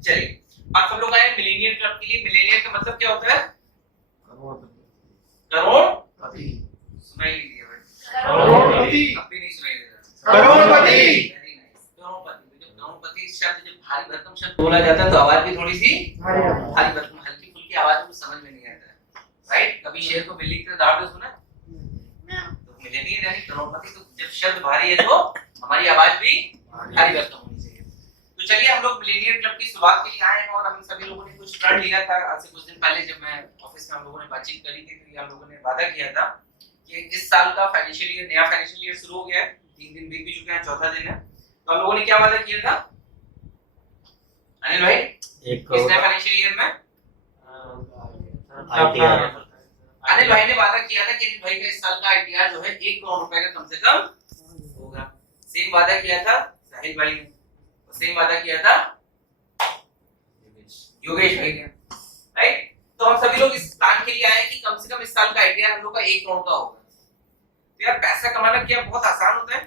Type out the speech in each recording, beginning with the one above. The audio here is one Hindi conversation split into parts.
चलिए आप सब लोग आए मिलेनियर क्लब के लिए। मिलेनियर का मतलब क्या होता है? करोड़पति। सुनाई नहीं दिया भाई? करोड़पति। अब भी नहीं सुनाई दे रहा? करोड़पति। वेरी नाइस, करोड़पति। जब करोड़पति शब्द जब भारी भरकम शब्द बोला जाता है तो आवाज भी थोड़ी सी भारी भरकम, हल्की फुल्की आवाज में समझ में नहीं आता है, राइट? कभी शेर को बिल्ली की तरह दहाड़ते सुना? तो मिलेनियर यानी करोड़पति। तो जब शब्द भारी है तो हमारी आवाज भी भारी भरकम होनी चाहिए। तो चलिए हम लोग मिलेनियर क्लब की शुरुआत के लिए आए हैं और हम सभी लोगों ने कुछ प्रण लिया था। आज से कुछ दिन पहले जब मैं ऑफिस में हम लोगों ने बातचीत करी थी तो हम लोगों ने वादा किया था कि इस साल का फाइनेंशियल ईयर, नया फाइनेंशियल ईयर शुरू हो गया है, 3 दिन बीत भी चुके हैं, चौथा दिन है। तो हम लोगों ने क्या वादा किया था अनिल भाई इस नए फाइनेंशियल ईयर में? अनिल भाई ने वादा किया था कि अनिल भाई का इस साल का आईटीआर जो है 1 करोड़ रुपए का कम से कम होगा। सेम वादा किया था साहिल भाई ने, सेम वादा किया था योगेश भाई ने, राइट? तो हम सभी लोग इस प्लान के लिए आए कि कम से कम इस साल का आईटीआर हम लोग का 1 करोड़ का होगा। तो यार पैसा कमाना क्या बहुत आसान होता है?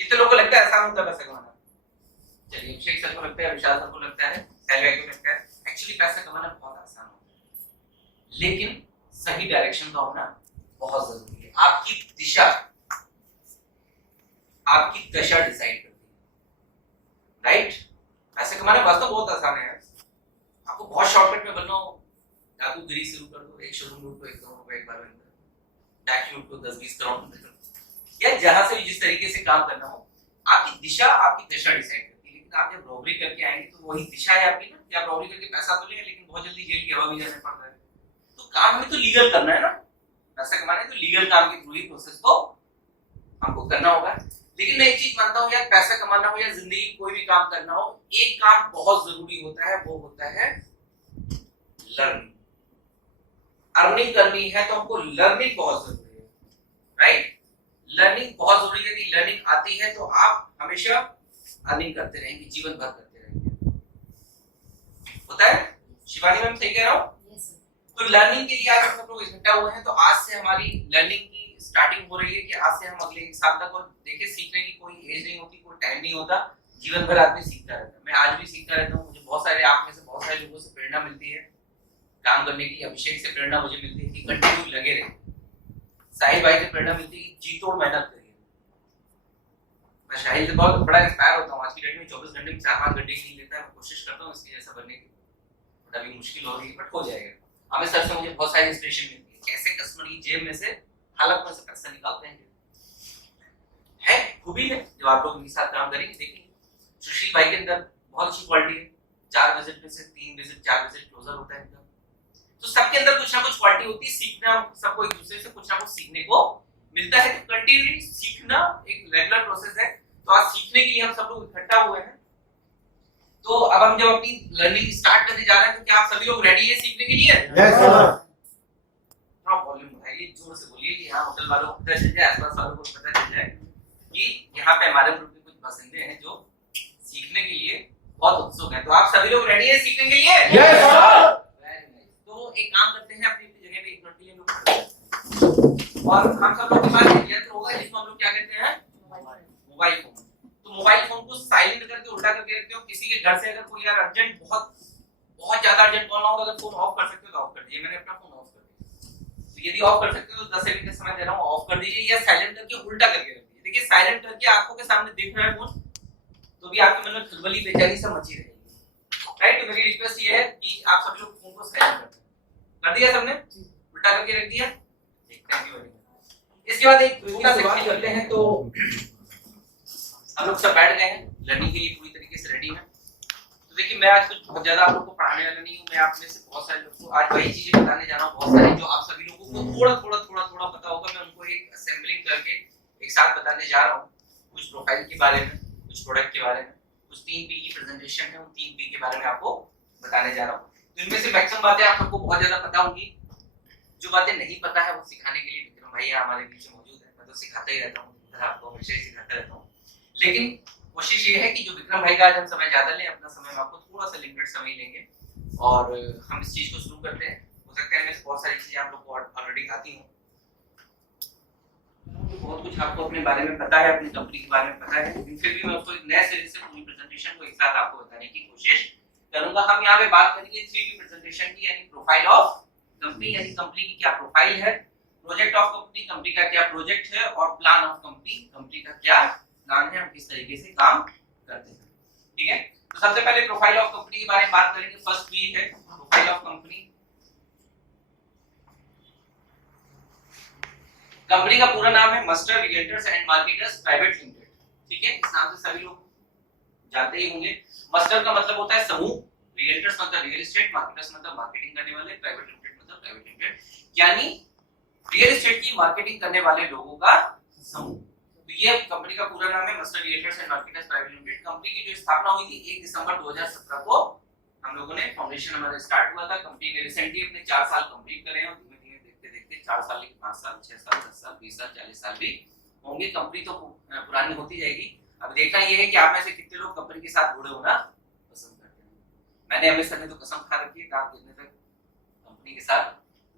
कितने लोगों को लगता है आसान होता है पैसा कमाना? चलिए अभिषेक सर को लगता है, विशाल सर को लगता है, साहिल भाई को लगता है। एक्चुअली पैसा कमाना बहुत आसान होता है, लेकिन सही डायरेक्शन का होना बहुत जरूरी है। आपकी दिशा आपकी दशा डिसाइड करती है, राइट? पैसे कमाना वास्तव बहुत आसान है। आपको बहुत शॉर्टकट में बनना हो, डाकूगिरी शुरू कर दो, एक शोरूम लूट को 1 करोड़ रुपए एक बार में, डाक लूट को 10-20 करोड़ रुपए, या जहां से जिस तरीके से काम करना हो, आपकी दिशा आपकी दशा डिसाइड करती है। लेकिन आप जब रॉबरी करके आएंगे तो वही दिशा है आपकी ना, कि आप रॉबरी करके पैसा तो ले, लेकिन बहुत जल्दी जेल की हवा भी जाने पड़ रहा है। तो काम में तो लीगल करना है ना, पैसा कमाना है तो लीगल काम के थ्रू ही प्रोसेस को हमको करना होगा। लेकिन मैं एक चीज मानता हूं यार, पैसा कमाना हो या जिंदगी कोई भी काम करना हो, एक काम बहुत जरूरी होता है, वो होता है लर्निंग। अर्निंग करनी है तो हमको लर्निंग बहुत जरूरी है, राइट? लर्निंग बहुत जरूरी है। यदि लर्निंग आती है तो आप हमेशा अर्निंग करते रहेंगे, जीवन भर करते रहेंगे। होता है शिवानी मैम, सही कह रहा हूं? तो लर्निंग के लिए आज हम लोग इकट्ठा हुए हैं। तो आज से हमारी लर्निंग की स्टार्टिंग हो रही है कि आज से हम अगले 1 साल तक, और देखिए सीखने की कोई एज नहीं होती, कोई टाइम नहीं होता, जीवन भर आदमी सीखता रहता है। मैं आज भी सीखता रहता हूँ। मुझे बहुत सारे आप में से बहुत सारे लोगों से प्रेरणा मिलती है काम करने की। अभिषेक से प्रेरणा मुझे मिलती है कि कंटिन्यू लगे रहे, साहिल भाई से प्रेरणा मिलती है कि जी तोड़ मेहनत करिए। मैं साहिल से बहुत बड़ा इंस्पायर होता हूँ। आज की डेट में 24 घंटे में 4-5 घंटे की नींद लेता है। मैं कोशिश करता हूँ इसके जैसा बनने की, बट अभी मुश्किल हो रही है, बट हो जाएगा। हमें सर से मुझे बहुत सारी इंस्पिरेशन मिलती है, कैसे कस्टमर की जेब में से हालत में से पैसा निकालते हैं। है खूबी है जब आप लोग इनके साथ काम करेंगे। देखिए सुशील भाई के अंदर बहुत अच्छी क्वालिटी है, 4 विजिट में से 3 विजिट 4 विजिट क्लोजर होता है इनका। तो सबके अंदर कुछ ना कुछ क्वालिटी होती है। सीखना, सबको एक दूसरे से कुछ ना कुछ सीखने को मिलता है। तो कंटिन्यूअसली सीखना एक रेगुलर प्रोसेस है। तो आज सीखने के लिए हम सब लोग इकट्ठा हुए हैं। तो अब हम जब अपनी लर्निंग स्टार्ट करने जा रहे हैं, तो क्या आप सभी लोग रेडी हैं सीखने के लिए? Yes sir. हाँ, वॉल्यूम बढ़ाइए, जोर से बोलिए कि यहाँ होटल वालों को पता चल जाए, आसपास वालों को पता चल जाए कि यहाँ पे हमारे ग्रुप के कुछ बसिंदे हैं जो सीखने के लिए बहुत उत्सुक हैं। तो आप सभी लोग रेडी हैं सीखने के लिए? Yes sir. Very nice. तो एक काम करते हैं, अपनी अपनी जगह पे 1 मिनट के लिए हम लोग खड़े हैं और हम सब लोग के पास एक यंत्र होगा जिसको हम लोग क्या कहते हैं? Mobile phone. तो मोबाइल फोन को साइलेंट करके उल्टा करके रखते हो। किसी के घर से अगर कोई यार अर्जेंट, बहुत ज्यादा अर्जेंट कॉल ना हो, अगर फोन ऑफ कर सकते हो तो ऑफ कर दीजिए। मैंने अपना फोन ऑफ कर दिया। तो यदि ऑफ कर सकते हो तो 10 सेकंड का समय दे रहा हूं, ऑफ कर दीजिए या साइलेंट करके उल्टा करके रख दीजिए। देखिए साइलेंट करके आंखों के सामने देख रहा है फोन तो भी आपके मन में खलबली बेचैनी सब मची रहेगी, राइट? तो मेरी रिक्वेस्ट ये है कि आप सभी लोग फोन को साइलेंट कर दिया सबने, उल्टा करके रख दिया। Thank you very much. इसके बाद एक छोटा सा एक्टिविटी करते हैं। तो हम लोग सब बैठ गए हैं, लर्निंग के लिए पूरी तरीके से रेडी हैं। तो देखिए मैं आज कुछ बहुत ज्यादा आप लोगों को पढ़ाने वाला नहीं हूं। मैं आप में से बहुत सारे लोगों को आज वही चीजें बताने जा रहा हूं, बहुत सारी जो आप सभी लोगों को थोड़ा पता होगा। मैं उनको एक असेंबलिंग करके एक साथ बताने जा रहा हूं। कुछ प्रोफाइल के बारे में, कुछ प्रोडक्ट के बारे में, कुछ 3 पी की प्रेजेंटेशन है, उन 3 पी के बारे में आपको बताने जा रहा हूं। तो इनमें से मैक्सिमम बातें आप सबको बहुत ज्यादा पता होंगी। जो बातें नहीं पता है वो सिखाने के लिए विक्रम भाई हमारे बीच में मौजूद है। मैं तो सिखाता ही रहता हूं, आपको हमेशा ही सिखाता रहता हूं। लेकिन कोशिश ये है कि जो विक्रम भाई का आज हम समय ज्यादा लें, अपना समय हम आपको थोड़ा सा लिमिटेड समय लेंगे और हम इस चीज को शुरू करते हैं। हो सकता है इनमें से बहुत सारी चीजें आप लोग को ऑलरेडी आती हों। बहुत कुछ आपको अपने बारे में पता है, अपनी कंपनी के बारे में पता है, लेकिन फिर भी मैं उसको एक नए सिरे से पूरी प्रेजेंटेशन को एक साथ आपको बताने की कोशिश करूंगा। हम यहाँ पे बात करेंगे 3D प्रेजेंटेशन की, यानी प्रोफाइल ऑफ कंपनी, यानी कंपनी की क्या प्रोफाइल है, प्रोजेक्ट ऑफ कंपनी, कंपनी का क्या प्रोजेक्ट है, और प्लान ऑफ कंपनी, कंपनी का क्या प्लान है, हम किस तरीके से काम करते हैं। ठीक है, तो सबसे पहले प्रोफाइल ऑफ कंपनी के बारे में बात करेंगे। फर्स्ट भी है प्रोफाइल ऑफ कंपनी। कंपनी का पूरा नाम है muster realtors and marketers private limited. ठीक है, इस नाम से सभी लोग जानते ही होंगे। मस्टर का मतलब होता है समूह, रियल्टर्स मतलब रियल एस्टेट, मार्केटर्स मतलब मार्केटिंग करने वाले, प्राइवेट लिमिटेड मतलब प्राइवेट लिमिटेड, यानी रियल एस्टेट की मार्केटिंग करने वाले लोगों का समूह। तो ये कंपनी का पूरा नाम है muster realtors and marketers private limited. Company की जो स्थापना हुई थी 1 दिसंबर 2017 को हम लोगों ने फाउंडेशन हमारा स्टार्ट हुआ था। कंपनी ने रिसेंटली अपने 4 साल कंप्लीट करे हैं, और धीमे धीमे देखते देखते 4 साल के 5 साल 6 साल 10 साल 20 साल 40 साल भी होंगे। कंपनी तो पुरानी होती जाएगी। अब देखना ये है कि आप में से कितने लोग कंपनी के साथ जुड़े होना पसंद करते हैं। मैंने अमृतसर में तो कसम खा रखी है कि आप जितने तक कंपनी के साथ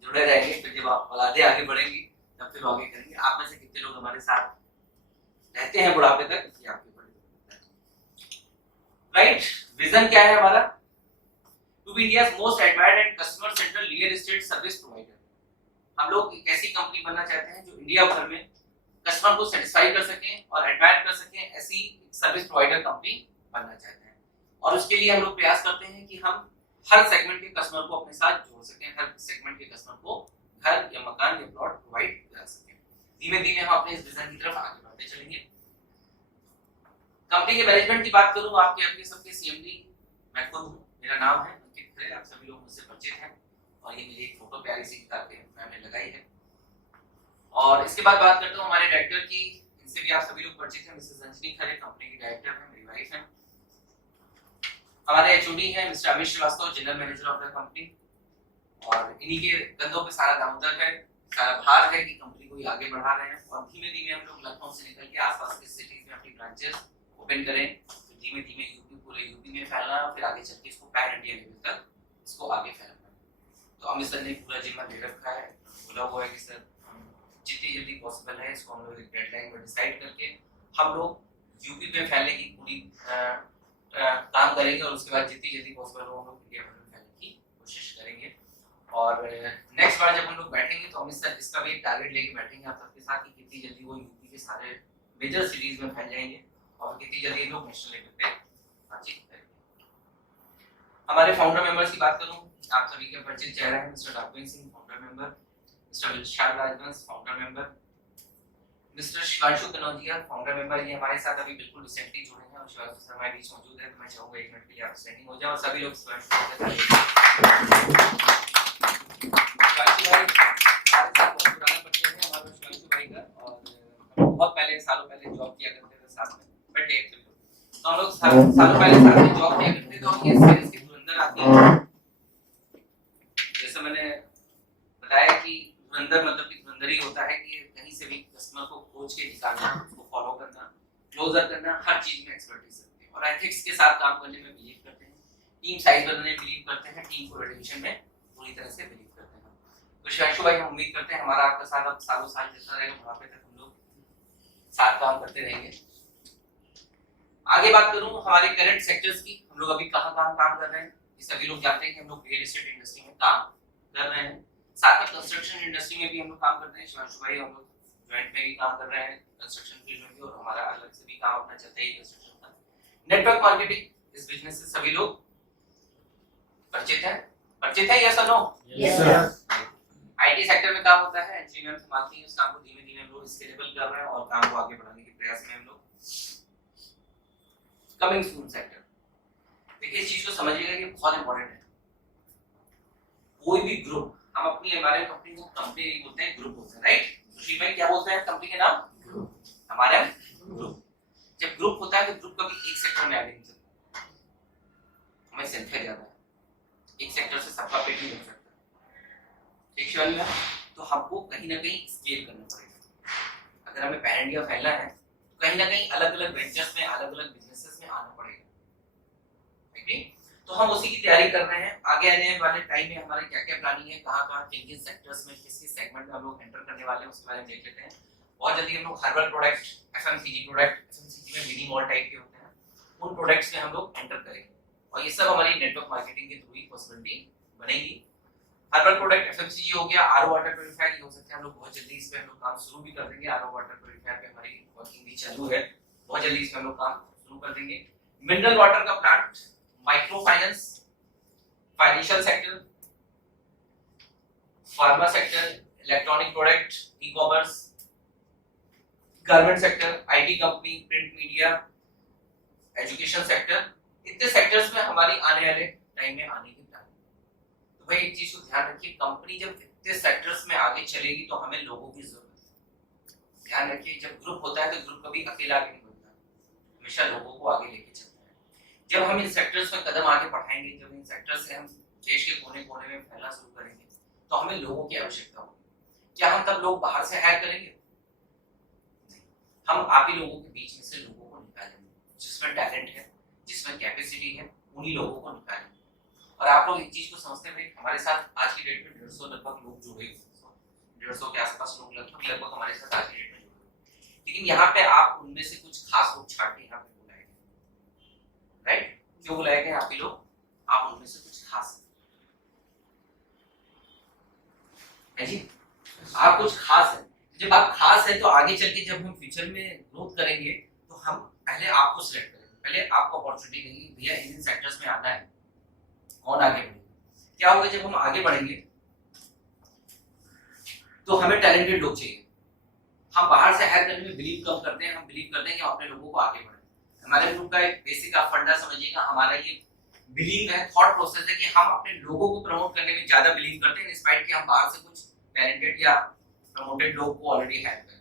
जुड़े रहेंगे, फिर जब आप औलादे आगे बढ़ेंगी तब फिर आगे करेंगे। आप में से कितने लोग हमारे साथ रहते हैं बुढ़ापे तक, ये आपके ऊपर राइट। विजन क्या है हमारा? To be India's most admired and customer central real estate service provider. हम लोग एक ऐसी कंपनी बनना चाहते हैं जो इंडिया भर में कस्टमर को सेटिस्फाई कर सकें और एडमायर कर सकें, ऐसी सर्विस प्रोवाइडर कंपनी बनना चाहते हैं। और उसके लिए हम लोग प्रयास करते हैं कि हम हर सेगमेंट के कस्टमर को अपने साथ जोड़ सकें, हर सेगमेंट के कस्टमर को घर या मकान या प्लॉट प्रोवाइड करा सकें। धीमे धीमे हम अपने इस विजन की तरफ आगे बढ़ते चलेंगे। कंपनी के मैनेजमेंट की बात करूं, आपके अपने सबके सीएमडी मैं खुद हूं। मेरा नाम है अंकित खरे, आप सभी लोग मुझसे परिचित हैं, और ये मेरी एक फोटो प्यारी सी किताब पे मैंने लगाई है। और इसके बाद बात करता हूं हमारे डायरेक्टर की। इनसे भी आप सभी लोग परिचित हैं, मिसेस अंजनी खरे कंपनी की डायरेक्टर हैं, मेरी वाइफ हैं। हमारे एचओडी हैं Mr Amit Shrivastava, general manager of the company, और इन्हीं के कंधों पे सारा दामोदर है, सारा भार है कि कंपनी को ही आगे बढ़ा रहे हैं। और धीमे धीमे हम लोग लखनऊ से निकल के आसपास के सिटीज में अपनी ब्रांचेस ओपन करें, तो धीमे धीमे यूपी, पूरे यूपी में फैलना, फिर आगे चल के इसको पैन इंडिया लेवल तक इसको आगे फैलाना। तो अमित सर ने पूरा जिम्मा ले रखा है, बोला हुआ है कि सर जितनी जल्दी पॉसिबल है इसको हम लोग एक डेडलाइन में डिसाइड करके हम लोग यूपी में फैलने की पूरी काम करेंगे, और उसके बाद जितनी जल्दी पॉसिबल हो हम लोग इंडिया भर में फैलने की कोशिश करेंगे। और नेक्स्ट बार जब हम लोग बैठेंगे तो अमित सर इसका भी एक टारगेट लेके बैठेंगे आप सबके साथ कि कितनी जल्दी वो यूपी के सारे मेजर सिटीज में फैल जाएंगे, और कितनी जल्दी लोग नेशनल लेवल पे बातचीत करेंगे। हमारे फाउंडर मेंबर्स की बात करूं, आप सभी के परिचित चेहरा है mister Raghavendra Singh, founder member, mister Vishal Rajvansh, founder member, mister Shivanshu Kanaujia, founder member. ये हमारे साथ अभी बिल्कुल रिसेंटली जुड़े हैं, और शिवांशु सर हमारे बीच मौजूद है, तो मैं चाहूंगा 1 मिनट के लिए आप स्टैंडिंग हो जाएं और सभी लोग शिवांशु भाई हमारे साथ बहुत पुराना परिचय है हमारा शिवांशु भाई का, और हम बहुत पहले सालों पहले जॉब किया करते थे साथ में, बट एक तो हम लोग सालों पहले साथ में जॉब किया करते थे। और ये सेल्स की धुरंधर आती है, जैसे मैंने बताया कि धुरंधर मतलब कि धुरंधर ही होता है कि कहीं से भी कस्टमर को खोज के निकालना, उसको फॉलो करना, क्लोजर करना, हर चीज में एक्सपर्टीज रखते हैं, और एथिक्स के साथ काम करने में बिलीव करते हैं, टीम साइज बनाने में बिलीव करते हैं, टीम कोऑर्डिनेशन में पूरी तरह से बिलीव करते हैं। तो शिवांशु भाई, हम उम्मीद करते हैं हमारा आपका साथ अब सालों साल चलता रहेगा, बुढ़ापे तक हम लोग साथ काम करते रहेंगे। आगे बात करूं हमारे करंट सेक्टर्स की, हम लोग अभी कहां काम कर रहे हैं, ये सभी लोग जानते हैं कि हम लोग रियल एस्टेट इंडस्ट्री में काम कर रहे हैं, साथ में कंस्ट्रक्शन इंडस्ट्री में भी हम लोग काम करते हैं। शिवांशु भाई हम लोग जॉइंट में भी काम कर रहे हैं कंस्ट्रक्शन फील्ड में भी, और हमारा अलग से भी काम अपना चलता है कंस्ट्रक्शन का। नेटवर्क मार्केटिंग, इस बिजनेस से सभी लोग परिचित है, यस और no? Yes sir. IT sector में काम होता है, एंट्री में हम संभालते हैं, उस काम को धीमे धीमे हम लोग स्केलेबल कर रहे हैं, और काम को आगे बढ़ाने के प्रयास में हम लोग। कमिंग सून सेक्टर, देखिए इस चीज को समझिएगा कि बहुत इंपॉर्टेंट है। कोई भी ग्रुप, हम अपनी हमारे कंपनी को कंपनी नहीं बोलते हैं, ग्रुप बोलते हैं, राइट? सुशील भाई क्या बोलते हैं कंपनी के नाम? हमारा ग्रुप। जब ग्रुप होता है तो ग्रुप कभी एक सेक्टर में आगे नहीं चलता, हमें संख्या ज्यादा है, एक सेक्टर से सबका पेट नहीं भर सकता, ठीक है? तो हमको कहीं ना कहीं स्केल करना पड़ेगा। अगर हमें पैन इंडिया फैलना है तो कहीं ना कहीं अलग अलग वेंचर्स में, अलग अलग बिजनेसेस में आना पड़ेगा, ठीक है? तो हम उसी की तैयारी कर रहे हैं। आगे आने वाले टाइम में हमारे क्या क्या प्लानिंग है, कहाँ कहाँ किन किन सेक्टर्स में, किस किस सेगमेंट में हम लोग एंटर करने वाले हैं, उसके बारे में देख लेते हैं। बहुत जल्दी हम लोग herbal product, FMCG product, FMCG में मिनी मॉल टाइप के होते हैं, उन प्रोडक्ट्स में हम लोग एंटर करेंगे और ये सब हमारी नेटवर्क मार्केटिंग के थ्रू ही पॉसिबिलिटी बनेगी। हर्बल प्रोडक्ट, एफएमसीजी हो गया, आरओ वाटर प्यूरिफायर हो सकता है, हम लोग बहुत जल्दी इस पे हम लोग काम शुरू भी कर देंगे। आरओ वाटर प्यूरिफायर पे हमारी वर्किंग भी चालू है, बहुत जल्दी इस पे हम लोग काम शुरू कर देंगे। मिनरल वाटर का plant, micro finance, financial sector, pharma sector, electronic product, e commerce, garment sector, IT company, print media, education sector, इतने सेक्टर्स में हमारी आने वाले टाइम में आने की प्लान। तो भाई एक चीज को ध्यान रखिए, कंपनी जब इतने सेक्टर्स में आगे चलेगी तो हमें लोगों की जरूरत है। ध्यान रखिए, जब ग्रुप होता है तो ग्रुप कभी अकेला आगे नहीं बढ़ता, हमेशा लोगों को आगे लेके चलता है। जब हम इन सेक्टर्स में कदम आगे बढ़ाएंगे, जब इन सेक्टर से हम देश के कोने कोने में फैलना शुरू करेंगे तो हमें लोगों की आवश्यकता होगी। क्या हम तब लोग बाहर से हायर करेंगे? हम आप ही लोगों के बीच में से लोगों को निकालेंगे, जिसमें टैलेंट है, जिसमें कैपेसिटी है, उन्हीं लोगों को निकालेंगे। और आप लोग एक चीज को समझते हैं, हमारे साथ आज की डेट में 150 लगभग लोग जुड़े हुए, 150 के आसपास लोग लगभग हमारे साथ आज की डेट में जुड़े हुए। लेकिन यहाँ पे आप उनमें से कुछ खास लोग छाट के यहाँ पे बुलाए गए, राइट? क्यों बुलाए गए आप ही लोग? आप उनमें से कुछ खास है जी, आप कुछ खास है। जब आप खास है तो आगे चल के जब हम फ्यूचर में ग्रोथ करेंगे तो हम पहले आपको सिलेक्ट करेंगे, पहले आपको अपॉर्चुनिटी देंगे, भैया इन सेक्टर्स में आना है, कौन आगे बढ़ेगा। क्या होगा जब हम आगे बढ़ेंगे तो हमें टैलेंटेड लोग चाहिए। हम बाहर से हायर करने में बिलीव कम करते हैं, हम बिलीव करते हैं कि हम अपने लोगों को आगे बढ़ाएं। हमारे ग्रुप का एक बेसिक आप फंडा समझिएगा, हमारा ये बिलीव है, थॉट प्रोसेस है कि हम अपने लोगों को प्रमोट करने में ज्यादा बिलीव करते हैं, डिस्पाइट कि हम बाहर से कुछ टैलेंटेड या प्रमोटेड लोग को ऑलरेडी हायर करें।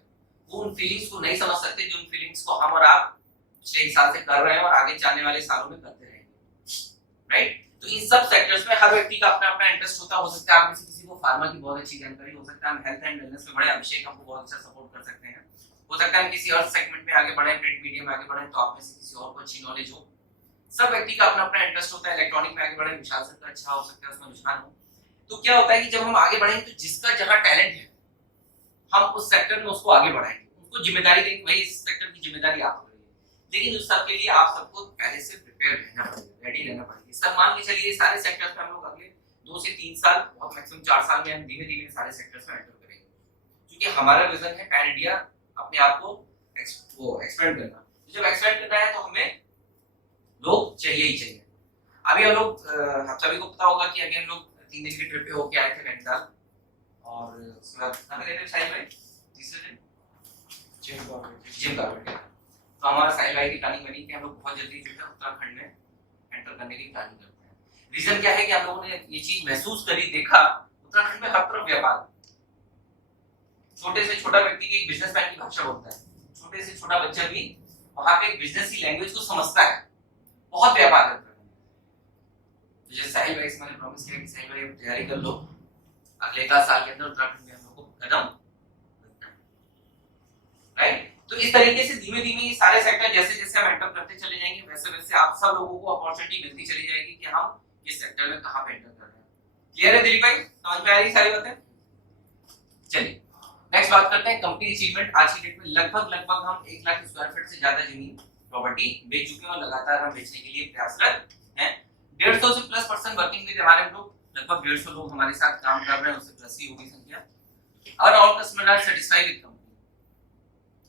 वो उन फीलिंग्स को नहीं समझ सकते जो उन फीलिंग्स को हम और आप पिछले एक साल से कर रहे हैं और आगे जाने वाले सालों में करते रहेंगे, राइट? तो इन सब सेक्टर्स में हर व्यक्ति का अपना अपना इंटरेस्ट होता हो सकता है। आप में से किसी को फार्मा की बहुत अच्छी जानकारी हो सकता है, हम हेल्थ एंड वेलनेस में बड़े, अभिषेक हमको बहुत अच्छा सपोर्ट कर सकते हैं। हो सकता है हम किसी और सेगमेंट में आगे बढ़े, प्रिंट मीडिया में आगे बढ़े, तो आप में से किसी और को अच्छी नॉलेज हो। सब व्यक्ति का अपना अपना इंटरेस्ट होता है। इलेक्ट्रॉनिक में आगे बढ़े, विशाल सर का अच्छा हो सकता है, उसमें रुझान हो। तो क्या होता है कि जब हम आगे बढ़ेंगे तो जिसका जहां टैलेंट है हम उस सेक्टर में उसको आगे बढ़ाएंगे, उसको जिम्मेदारी देंगे, भाई इस सेक्टर की जिम्मेदारी आप लोगे। लेकिन उस सब के लिए आप सबको पहले से प्रिपेयर रहना पड़ेगा, रेडी रहना पड़ेगा। सब मान के चलिए सारे सेक्टर्स में हम लोग अगले 2 से 3 साल, बहुत मैक्सिमम 4 साल में हम धीमे धीमे सारे सेक्टर्स में एंटर करेंगे, क्योंकि हमारा विजन है पैन इंडिया अपने आप को एक्सपेंड करना। जब एक्सपेंड करना है तो हमें लोग चाहिए ही चाहिए। अभी हम लोग, आप सभी को पता होगा कि अभी हम लोग 3 दिन की ट्रिप पे होके आए थे नैनीताल, और उसके बाद कहाँ गए थे साहिल भाई? तीसरे दिन जिम गार्डन। तो हमारा साहिल भाई की प्लानिंग बनी कि हम लोग बहुत जल्दी जो है उत्तराखंड में एंटर करने की प्लानिंग करते हैं। रीजन क्या है कि हम लोगों ने ये चीज महसूस करी, देखा उत्तराखंड में हर तरफ व्यापार, छोटे से छोटा व्यक्ति भी एक बिजनेसमैन की भाषा बोलता है, छोटे से छोटा बच्चा भी वहां पे एक बिजनेस की लैंग्वेज को समझता है, बहुत व्यापार करता है। जैसे साहिल भाई से मैंने प्रॉमिस किया कि साहिल भाई अब तैयारी कर लो, अगले 1 साल के अंदर उत्तराखंड में हम लोग को कदम रखना है, राइट? तो इस तरीके से धीमे धीमे ये सारे सेक्टर जैसे जैसे हम एंटर करते चले जाएंगे, वैसे वैसे आप सब लोगों को अपॉर्चुनिटी मिलती चली जाएगी कि हम किस सेक्टर में कहां पे एंटर कर रहे हैं। क्लियर है दिलीप भाई? समझ में आ रही सारी बातें? चलिए नेक्स्ट बात करते हैं कंपनी अचीवमेंट। आज की डेट में लगभग हम 1 लाख स्क्वायर फीट से ज्यादा जमीन प्रॉपर्टी बेच चुके हैं और लगातार हम बेचने के लिए प्रयासरत हैं। 150 से प्लस पर्सन वर्किंग विद हमारे ग्रुप, लगभग 150 लोग हमारे साथ काम कर रहे हैं, उससे प्लस ही होगी संख्या। और all customer are satisfied with company.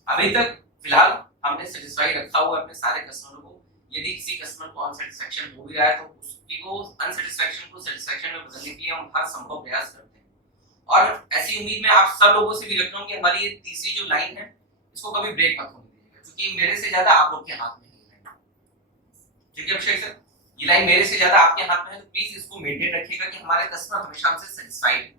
अभी तक फिलहाल हमने सेटिस्फाई रखा हुआ अपने सारे कस्टमरों को। यदि किसी कस्टमर को अनसेटिस्फैक्शन हो भी रहा है तो उसकी को अनसेटिस्फैक्शन को सेटिस्फैक्शन में बदलने के लिए हम हर संभव प्रयास करते हैं। और ऐसी उम्मीद में आप सब लोगों से भी रख रहा हूं कि हमारी ये तीसरी जो लाइन है इसको कभी ब्रेक मत होने दीजिएगा, क्योंकि मेरे से ज्यादा आप लोग के हाथ में है। ठीक है अभिषेक सर, ये लाइन मेरे से ज्यादा आपके हाथ में है, तो प्लीज इसको मेंटेन रखिएगा कि हमारे कस्टमर हमेशा हमसे सेटिस्फाइड है।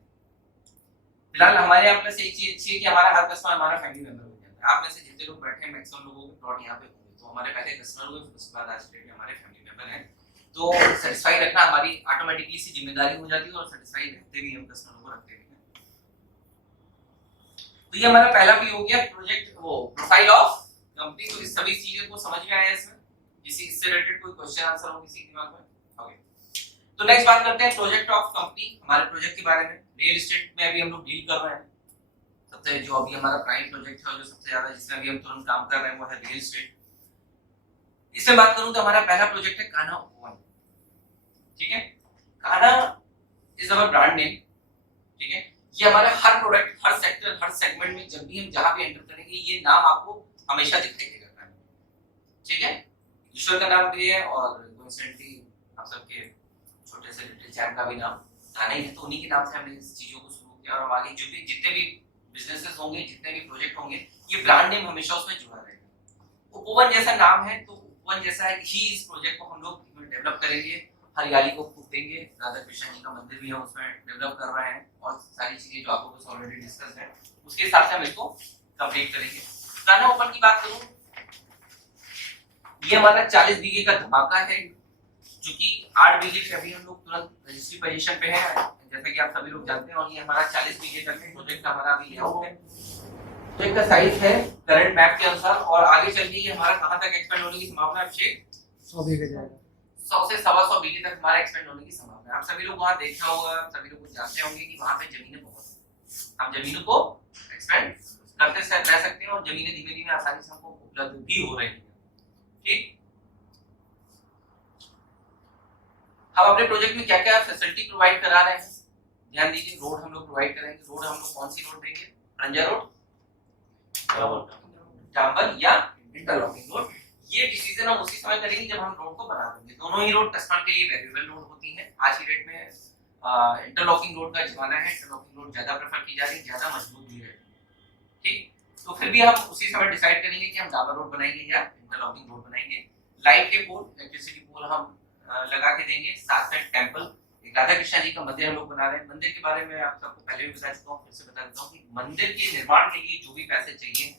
फिलहाल हमारे यहाँ प्लस एक चीज अच्छी है कि हमारा हर कस्टमर हमारा फैमिली मेंबर हो जाता है। आप में से जितने लोग बैठे हैं मैक्सिमम लोगों के प्लॉट यहाँ पे होंगे, तो हमारे पहले कस्टमर हुए, उसके बाद आज डेट में हमारे फैमिली मेंबर हैं। तो सेटिस्फाई रखना हमारी ऑटोमेटिकली सी जिम्मेदारी हो जाती है, और सेटिस्फाई रहते भी हम कस्टमर को रखते भी हैं। तो ये हमारा पहला भी हो गया प्रोजेक्ट, वो प्रोफाइल ऑफ कंपनी। तो इस सभी चीजों को समझ में आया इसमें? किसी इससे रिलेटेड कोई क्वेश्चन आंसर हो किसी के दिमाग में? ओके, तो नेक्स्ट बात करते हैं प्रोजेक्ट ऑफ कंपनी, हमारे प्रोजेक्ट के बारे में। रियल एस्टेट में अभी हम लोग डील कर रहे हैं, सबसे जो अभी हमारा प्राइम प्रोजेक्ट है, जो सबसे ज्यादा जिसमें अभी हम तुरंत काम कर रहे हैं, वो है रियल एस्टेट। इसमें बात करूं तो हमारा पहला प्रोजेक्ट है कान्हा ओवन। ठीक है, Kanha is our brand name. ठीक है, ये हमारा हर प्रोडक्ट, हर सेक्टर, हर सेगमेंट में जब भी हम जहां भी एंटर करेंगे, ये नाम आपको हमेशा दिखाई देगा कान्हा। ठीक है, ईश्वर का नाम भी है और कोइंसिडेंटली आप सबके छोटे से लिटिल चैम्प का भी नाम कान्हा ही है, तो उन्हीं के नाम से हमने इस चीजों को शुरू किया। और हम आगे जो भी जितने भी बिजनेसेस होंगे, जितने भी प्रोजेक्ट होंगे, ये ब्रांड नेम हमेशा उसमें जुड़ा रहेगा। उपवन जैसा नाम है, तो उपवन जैसा ही इस प्रोजेक्ट को हम लोग डेवलप करेंगे। हरियाली को खूब देंगे, राधा कृष्ण जी का मंदिर भी हम उसमें डेवलप कर रहे हैं, और सारी चीजें जो आपको बस ऑलरेडी डिस्कस है, उसके हिसाब से हम इसको कंप्लीट करेंगे। कान्हा ओपन की बात करूं, ये हमारा 40 बीघे का धमाका है, जो कि 8 बीघे पे अभी हम लोग तुरंत रजिस्ट्री पोजीशन पे हैं, जैसा कि आप सभी लोग जानते हैं। और ये हमारा 40 बीघे तक है प्रोजेक्ट का, हमारा अभी लेआउट है, प्रोजेक्ट का साइज है करंट मैप के अनुसार। और आगे चल के ये हमारा कहां तक एक्सपेंड होने की संभावना है अभिषेक? 100 बीघे जाएगा, 100 से 125 बीघे तक हमारा एक्सपेंड होने की संभावना है। आप सभी लोग वहां देखा होगा, सभी लोग जानते होंगे कि वहां पे जमीनें बहुत हैं, हम जमीनों को एक्सपेंड करते रह सकते हैं, और जमीनें धीमे धीमे आसानी से हमको उपलब्ध भी हो रही हैं। ठीक, हम अपने प्रोजेक्ट में क्या क्या फैसिलिटी प्रोवाइड करा रहे हैं, ध्यान दीजिए। रोड हम लोग प्रोवाइड करेंगे। रोड हम लोग कौन सी रोड देंगे? रंजा रोड, डांबर या इंटरलॉकिंग रोड। ये डिसीजन हम उसी समय करेंगे जब हम रोड को बना देंगे। दोनों ही रोड कस्टमर के लिए वेरिएबल रोड होती हैं। आज की डेट में इंटरलॉकिंग रोड का जमाना है, इंटरलॉकिंग रोड ज्यादा प्रेफर की जा रही है, ज्यादा मजबूत भी है। ठीक, तो फिर भी हम उसी समय डिसाइड करेंगे कि हम डाबर रोड बनाएंगे या इंटरलॉकिंग रोड बनाएंगे। लाइट के पोल, इलेक्ट्रिसिटी पोल हम लगा के देंगे। साथ में टेंपल, एक राधा कृष्ण जी का मंदिर हम लोग बना रहे हैं। मंदिर के बारे में आप सबको पहले भी बता चुका हूँ, फिर से बता देता हूँ कि मंदिर के निर्माण के लिए जो भी पैसे चाहिए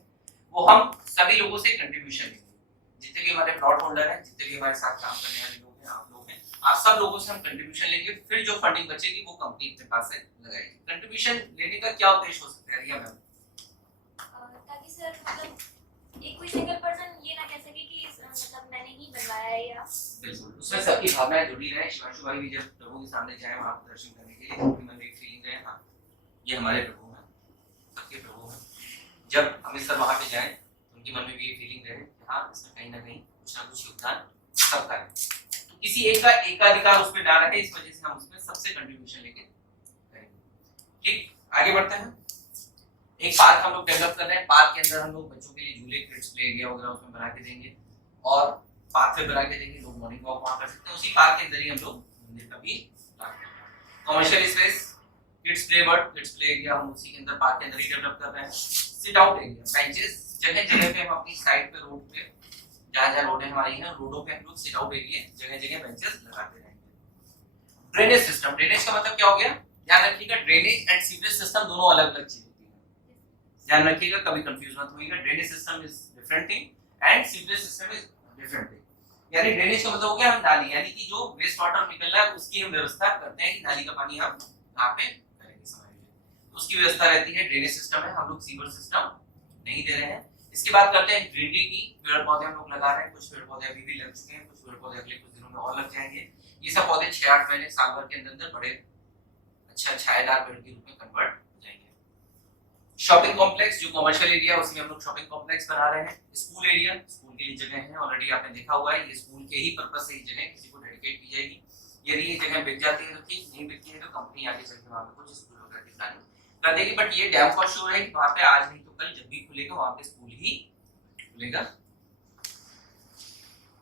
वो हम सभी लोगों से कंट्रीब्यूशन लेंगे। जितने भी हमारे प्लॉट होल्डर हैं, जितने भी हमारे साथ काम करने वाले लोग हैं, आप लोग हैं, आप सब लोगों से हम कंट्रीब्यूशन लेंगे। फिर जो फंडिंग बचेगी वो कंपनी अपने पास से लगाएगी। कंट्रीब्यूशन लेने का क्या उद्देश्य हो सकता है रिया मैम? ताकि सर मतलब एक कोई सिंगल पर्सन ये ना कह सके कि मतलब मैंने ही बनवाया है या बिल्कुल, उसमें सबकी भावनाएं जुड़ी रहे। शिवांशु भाई भी जब प्रभु के सामने जाए वहां पर दर्शन करने के लिए, उनके मन में एक फीलिंग रहे, हाँ ये हमारे प्रभु हैं, सबके प्रभु हैं। जब अमित सर वहां पे जाए तो उनके मन में भी ये फीलिंग रहे कि हाँ इसमें कहीं ना कुछ योगदान सबका है, तो किसी एक का एकाधिकार उसमें ना रहे, इस वजह से हम उसमें सबसे कंट्रीब्यूशन लेके करेंगे। ठीक, आगे बढ़ते हैं। एक पार्क हम लोग डेवलप कर रहे हैं। पार्क के अंदर हम लोग बच्चों के लिए झूले, किड्स प्ले एरिया वगैरह उसमें बना के देंगे, और पार्क पे बना के देंगे, लोग मॉर्निंग वॉक वहां कर सकते हैं। उसी पार्क के अंदर ही हम लोग मंदिर का भी commercial space, kids play word, kids play area हम उसी के अंदर पार्क के अंदर ही डेवलप कर रहे हैं। सिट आउट एरिया, बेंचेस, जगह जगह पे हम अपनी साइड पे, रोड पे, जहां जहां रोडें हमारी हैं, रोडों पे हम लोग सिट आउट एरिया जगह जगह बेंचेस लगाते रहेंगे। ड्रेनेज सिस्टम, ड्रेनेज का मतलब क्या हो गया? ध्यान रखिएगा, ड्रेनेज एंड सीवरेज सिस्टम दोनों अलग अलग चीज होती है, ध्यान रखिएगा, कभी कंफ्यूज मत होइएगा। Drainage system is different thing and sewerage system is different thing. यानी ड्रेनेज का मतलब हो गया हम नाली, यानी कि जो वेस्ट वाटर निकल रहा है उसकी हम व्यवस्था करते हैं कि नाली का पानी हम कहां पे करेंगे, समझिए, उसकी व्यवस्था रहती है। ड्रेनेज सिस्टम है, हम लोग सीवर सिस्टम नहीं दे रहे हैं। इसके बाद करते हैं ग्रीनरी की। पेड़ पौधे हम लोग लगा रहे हैं, कुछ पेड़ पौधे अभी भी लग चुके हैं, कुछ पेड़ पौधे अगले कुछ दिनों में और लग जाएंगे। ये सब पौधे 6-8 महीने साल भर के अंदर बड़े अच्छा छायादार पेड़ के रूप में कन्वर्ट हो जाएंगे। शॉपिंग कॉम्प्लेक्स, जो कमर्शियल एरिया है उसमें हम लोग शॉपिंग कॉम्प्लेक्स बना रहे हैं। स्कूल एरिया, स्कूल के लिए जगह है, ऑलरेडी आपने देखा हुआ है, ये स्कूल के ही पर्पस से ही जगह किसी को डेडिकेट की जाएगी। यदि ये जगह बिक जाती है तो ठीक, नहीं बिकती है तो कंपनी आगे चल के वहां पे कुछ स्कूल वगैरह की प्लानिंग कर देगी। बट ये डैम फॉर श्योर है कि वहां पे आज नहीं तो कल जब भी खुलेगा वहां पे स्कूल ही खुलेगा।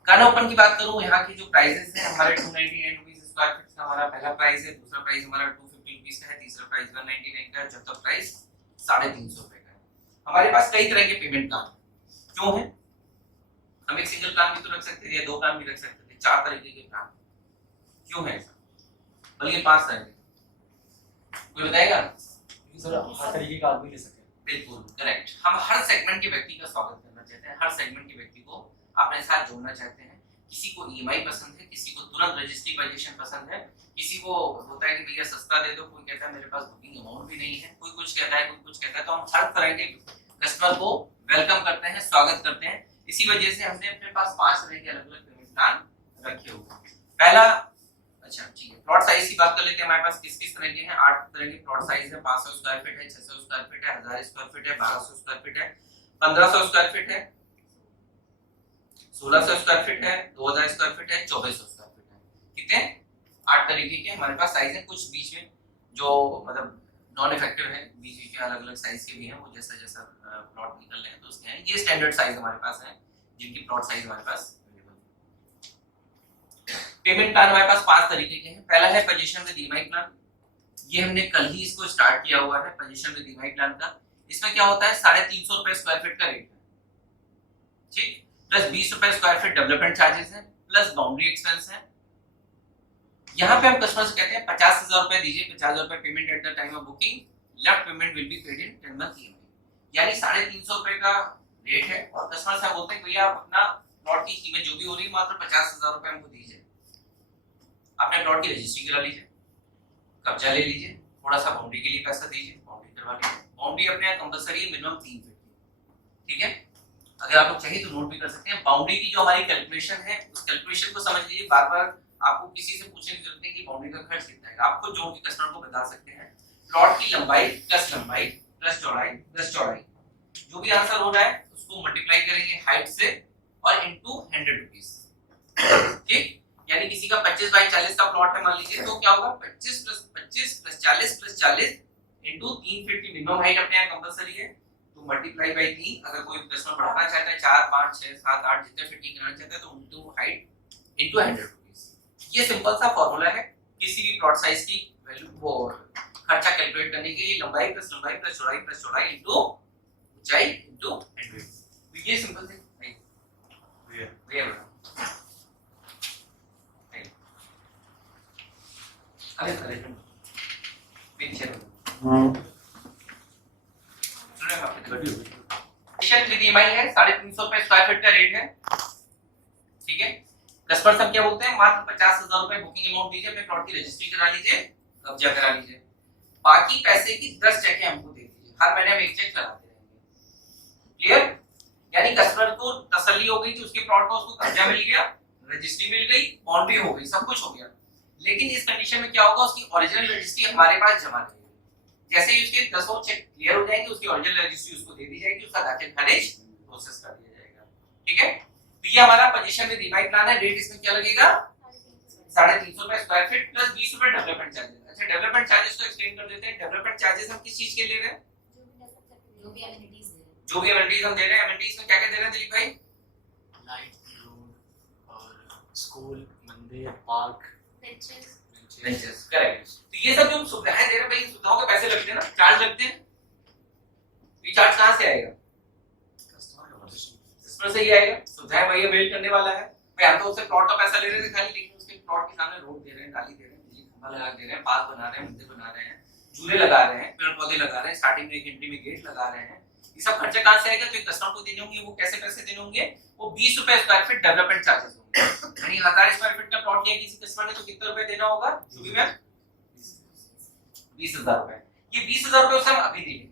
कान्हा ओपन की बात करूं, यहाँ की जो प्राइसेस है हमारे 299 रुपीस स्क्वायर फीट का हमारा पहला प्राइस है। दूसरा प्राइस हमारा 250 रुपीस का है। तीसरा प्राइस 199 का है। चौथा प्राइस 350 रुपए का है। हमारे पास कई तरह के पेमेंट प्लान क्यों है? हम एक सिंगल प्लान भी तो रख सकते थे, 2 प्लान भी रख सकते थे, 4 तरीके के प्लान क्यों है ऐसा, बल्कि 5 तरह के? कोई बताएगा? सर हर तरीके का आदमी ले सके। बिल्कुल करेक्ट। हम हर सेगमेंट के व्यक्ति का स्वागत करना चाहते हैं, हर सेगमेंट के व्यक्ति को अपने साथ जोड़ना चाहते हैं। किसी को ईएमआई पसंद है, किसी को तुरंत रजिस्ट्री पोजीशन पसंद है, किसी को होता है कि भैया सस्ता दे दो, कोई कहता है मेरे पास बुकिंग अमाउंट भी नहीं है, कोई कुछ कहता है, कोई कुछ कहता है। तो हम हर तरह के कस्टमर को वेलकम करते हैं, स्वागत करते हैं। इसी वजह से हमने अपने पास 5 तरह के अलग अलग पेमेंट प्लान रखे हुए हैं। पहला अच्छा ठीक है, प्लॉट साइज की बात कर लेते हैं। हमारे पास किस किस तरह के हैं? 8 तरह के प्लॉट साइज है। 500 स्क्वायर फीट है, 600 स्क्वायर फीट है, 1000 स्क्वायर फीट है, 1200 स्क्वायर फीट है, 1500 स्क्वायर फीट है, 1600 स्क्वायर फीट है, 2000 स्क्वायर फीट है, 2400 स्क्वायर फीट है। कितने? 8 तरीके के हमारे पास साइज है। कुछ बीच में जो मतलब नॉन इफेक्टिव है, बीच बीच में अलग अलग साइज के भी हैं, वो जैसा जैसा प्लॉट निकल रहे हैं तो उसके हैं। ये स्टैंडर्ड साइज हमारे पास है जिनकी प्लॉट साइज हमारे पास अवेलेबल है। पेमेंट प्लान हमारे पास 5 तरीके के हैं। पहला है पोजीशन विद ईएमआई प्लान। ये हमने कल ही इसको स्टार्ट किया हुआ है, पोजीशन विद ईएमआई प्लान का। इसमें क्या होता है, 350 रुपए स्क्वायर फीट का रेट है, ठीक, प्लस 20 रुपए स्क्वायर फीट डेवलपमेंट चार्जेस है, प्लस बाउंड्री एक्सपेंस है। यहाँ पे हम कस्टमर से कहते हैं 50,000 रुपए दीजिए, 50,000 रुपए payment at the time of booking, left payment will be paid in 10 month EMI. यानी 350 रुपए का रेट है और कस्टमर से बोलते हैं भैया आप अपना प्लॉट की कीमत जो भी हो रही है मात्र 50,000 रुपए हमको दीजिए, अपने प्लॉट की रजिस्ट्री करा लीजिए, कब्जा ले लीजिए, थोड़ा सा बाउंड्री के लिए पैसा दीजिए, बाउंड्री करवा लीजिए। बाउंड्री अपने यहाँ कंपलसरी है, मिनिमम 3 फीट की, ठीक है। अगर आप लोग चाहिए तो नोट भी कर सकते हैं। बाउंड्री की जो हमारी कैलकुलेशन है उस कैलकुलेशन को समझ लीजिए। बार बार आपको किसी से पूछने की जरूरत नहीं कि बाउंड्री का खर्च कितना है, आप खुद जोड़ के कस्टमर को बता सकते हैं। प्लॉट की लंबाई प्लस चौड़ाई जो भी आंसर हो रहा है उसको मल्टीप्लाई करेंगे हाइट से और इनटू 100 रुपीस, ठीक। यानी किसी का 25 बाई 40 का प्लॉट है मान लीजिए, तो क्या होगा 25 plus 25 plus 40 plus 40 into 3 feet की मिनिमम हाइट अपने यहाँ कंपलसरी है, तो मल्टीप्लाई बाय 3। अगर कोई कस्टमर बढ़ाना चाहता है 4 5 6 7 8 जितने फीट की करना चाहता है तो इनटू हाइट इनटू 100 रुपीस। ये सिंपल सा फार्मूला है किसी भी प्लॉट साइज की वैल्यू वो खर्चा कैलकुलेट करने के लिए। लंबाई प्लस चौड़ाई इनटू ऊंचाई इनटू 100। तो ये सिंपल है भैया। अरे पीछे विद ईएमआई है, 350 रुपए स्क्वायर फीट का रेट है, ठीक है। कस्टमर सब क्या बोलते हैं, मात्र 50,000 रुपए बुकिंग अमाउंट दीजिए, अपने प्लॉट की रजिस्ट्री करा लीजिए, कब्जा करा लीजिए, बाकी पैसे की 10 चेकें हमको दे दीजिए, हर महीने हम एक चेक कराते रहेंगे। क्लियर? यानी कस्टमर को तसल्ली हो गई कि उसके प्लॉट का उसको कब्जा मिल गया, रजिस्ट्री मिल गई, बाउंड्री हो गई, सब कुछ हो गया। लेकिन इस कंडीशन में क्या होगा, उसकी ओरिजिनल रजिस्ट्री हमारे पास जमा रहेगी। जैसे ही उसके 10 चेक क्लियर हो जाएंगे उसकी ओरिजिनल रजिस्ट्री उसको दे दी जाएगी, उसका दाखिल खारिज प्रोसेस कर दिया जाएगा, ठीक है। तो ये हमारा पोजीशन विद ईएमआई प्लान है। रेट इसमें क्या लगेगा, 350 रुपए स्क्वायर फीट प्लस 20 रुपए डेवलपमेंट चार्जेस। अच्छा, डेवलपमेंट चार्जेस को एक्सप्लेन कर देते हैं। डेवलपमेंट चार्जेस हम किस चीज के ले रहे हैं, जो भी एमिनिटीज दे रहे हैं, जो भी एमिनिटीज हम दे रहे हैं। एमिनिटीज में क्या क्या दे रहे हैं दिलीप भाई? लाइट, रोड और स्कूल, मंदिर, पार्क, बेंचेस, करेक्ट। तो ये सब जो हम सुविधाएं दे रहे हैं भाई, सुविधाओं के पैसे लगते हैं ना, चार्ज लगते हैं। ये चार्ज कहां से आएगा, कस्टमर से ही आएगा। सुविधाएं वही अवेल करने वाला है भाई। हम तो उससे प्लॉट का पैसा ले रहे थे खाली, लेकिन उसके प्लॉट के सामने रोड दे रहे हैं, नाली दे रहे हैं, बिजली खंभा लगा दे रहे हैं, पार्क बना रहे हैं, मंदिर बना रहे हैं, झूले लगा रहे हैं, पेड़ पौधे लगा रहे हैं, स्टार्टिंग में एक एंट्री में गेट लगा रहे हैं। ये सब खर्चे कहां से आएगा, तो कस्टमर को देने होंगे। वो कैसे पैसे देने होंगे, वो 20 रुपए स्क्वायर फीट डेवलपमेंट चार्जेस होंगे। यानी 1000 स्क्वायर फीट का प्लॉट लिया किसी कस्टमर ने तो कितने रुपए देना होगा, शुभी मैम? 20,000 रुपए। ये 20,000 रुपए उसे हम अभी देंगे।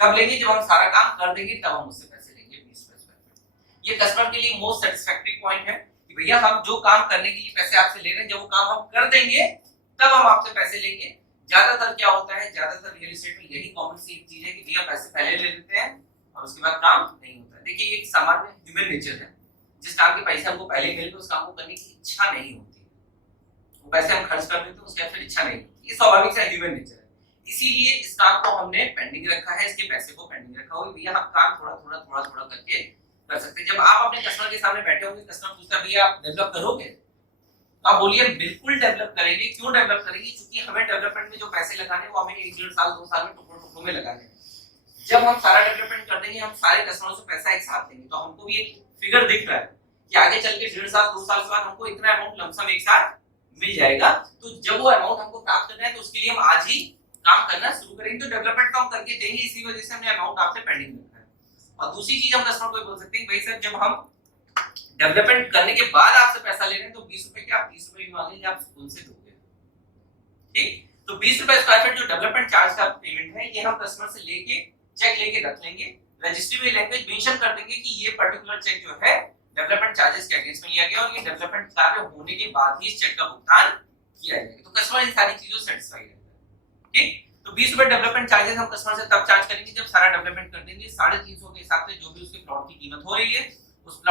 कब लेंगे, जब हम सारा काम कर देंगे तब हम उससे पैसे लेंगे 20 रुपए स्क्वायर फीट। ये कस्टमर के लिए मोस्ट सेटिस्फैक्टरी पॉइंट है कि भैया हम जो काम करने के लिए पैसे आपसे ले रहे हैं, जब वो काम हम कर देंगे तब हम आपसे पैसे लेंगे। ज्यादातर क्या होता है, ज्यादातर रियल एस्टेट में यही कॉमन सी एक चीज है कि भैया पैसे पहले ले लेते हैं और उसके बाद काम नहीं होता है। देखिए, ये एक सामान्य ह्यूमन नेचर है। जिस काम के पैसे हमको पहले मिल गए उस काम को करने की इच्छा नहीं होती, वो पैसे हम खर्च कर देते हैं, उसके बाद फिर इच्छा नहीं होती। ये स्वाभाविक सा ह्यूमन नेचर है। इसीलिए इस काम को हमने पेंडिंग रखा है, इसके पैसे को पेंडिंग रखा हुआ है। भैया हम काम थोड़ा करके कर सकते हैं। जब आप अपने कस्टमर के सामने बैठे होंगे, कस्टमर पूछता है भैया आप डेवलप करोगे, आप बोलिए बिल्कुल डेवलप करेंगे। क्यों डेवलप करेंगे, क्योंकि हमें डेवलपमेंट में जो पैसे लगाने वो हमें 1 1.5 साल 2 साल में टुकड़ों में लगाने हैं। जब हम सारा डेवलपमेंट कर देंगे, हम सारे कस्टमरों से पैसा एक साथ लेंगे, तो हमको भी एक फिगर दिख रहा है कि आगे चल के 1.5 साल 2 साल के बाद हमको इतना अमाउंट लमसम एक साथ मिल जाएगा। तो जब वो अमाउंट हमको प्राप्त करना है तो उसके लिए हम आज ही काम करना शुरू करेंगे। तो डेवलपमेंट काम करके देंगे, इसी वजह से हमने अमाउंट आपसे पेंडिंग रखा है। और दूसरी चीज हम कस्टमर को बोल सकते हैं भाई सर, जब हम डेवलपमेंट करने के बाद आपसे पैसा ले रहे हैं तो 20 रुपए के आप 30 रुपए भी मांगेंगे, आप सुकून से दोगे, ठीक। तो 20 रुपए स्क्वायर फीट जो डेवलपमेंट चार्ज का पेमेंट है, ये हम कस्टमर से लेके चेक लेके रख लेंगे, रजिस्ट्री में लैंग्वेज मेंशन कर देंगे कि ये पर्टिकुलर चेक जो है डेवलपमेंट चार्जेस के अगेंस्ट में लिया गया और ये डेवलपमेंट कार्य होने के बाद ही इस चेक का भुगतान किया जाएगा। तो कस्टमर इन सारी चीजों से सेटिस्फाई रहता है। ठीक, तो 20 रुपए डेवलपमेंट चार्जेस हम कस्टमर से तब चार्ज करेंगे जब सारा डेवलपमेंट कर देंगे। 350 के हिसाब से जो भी उसके प्लॉट की कीमत हो रही है उस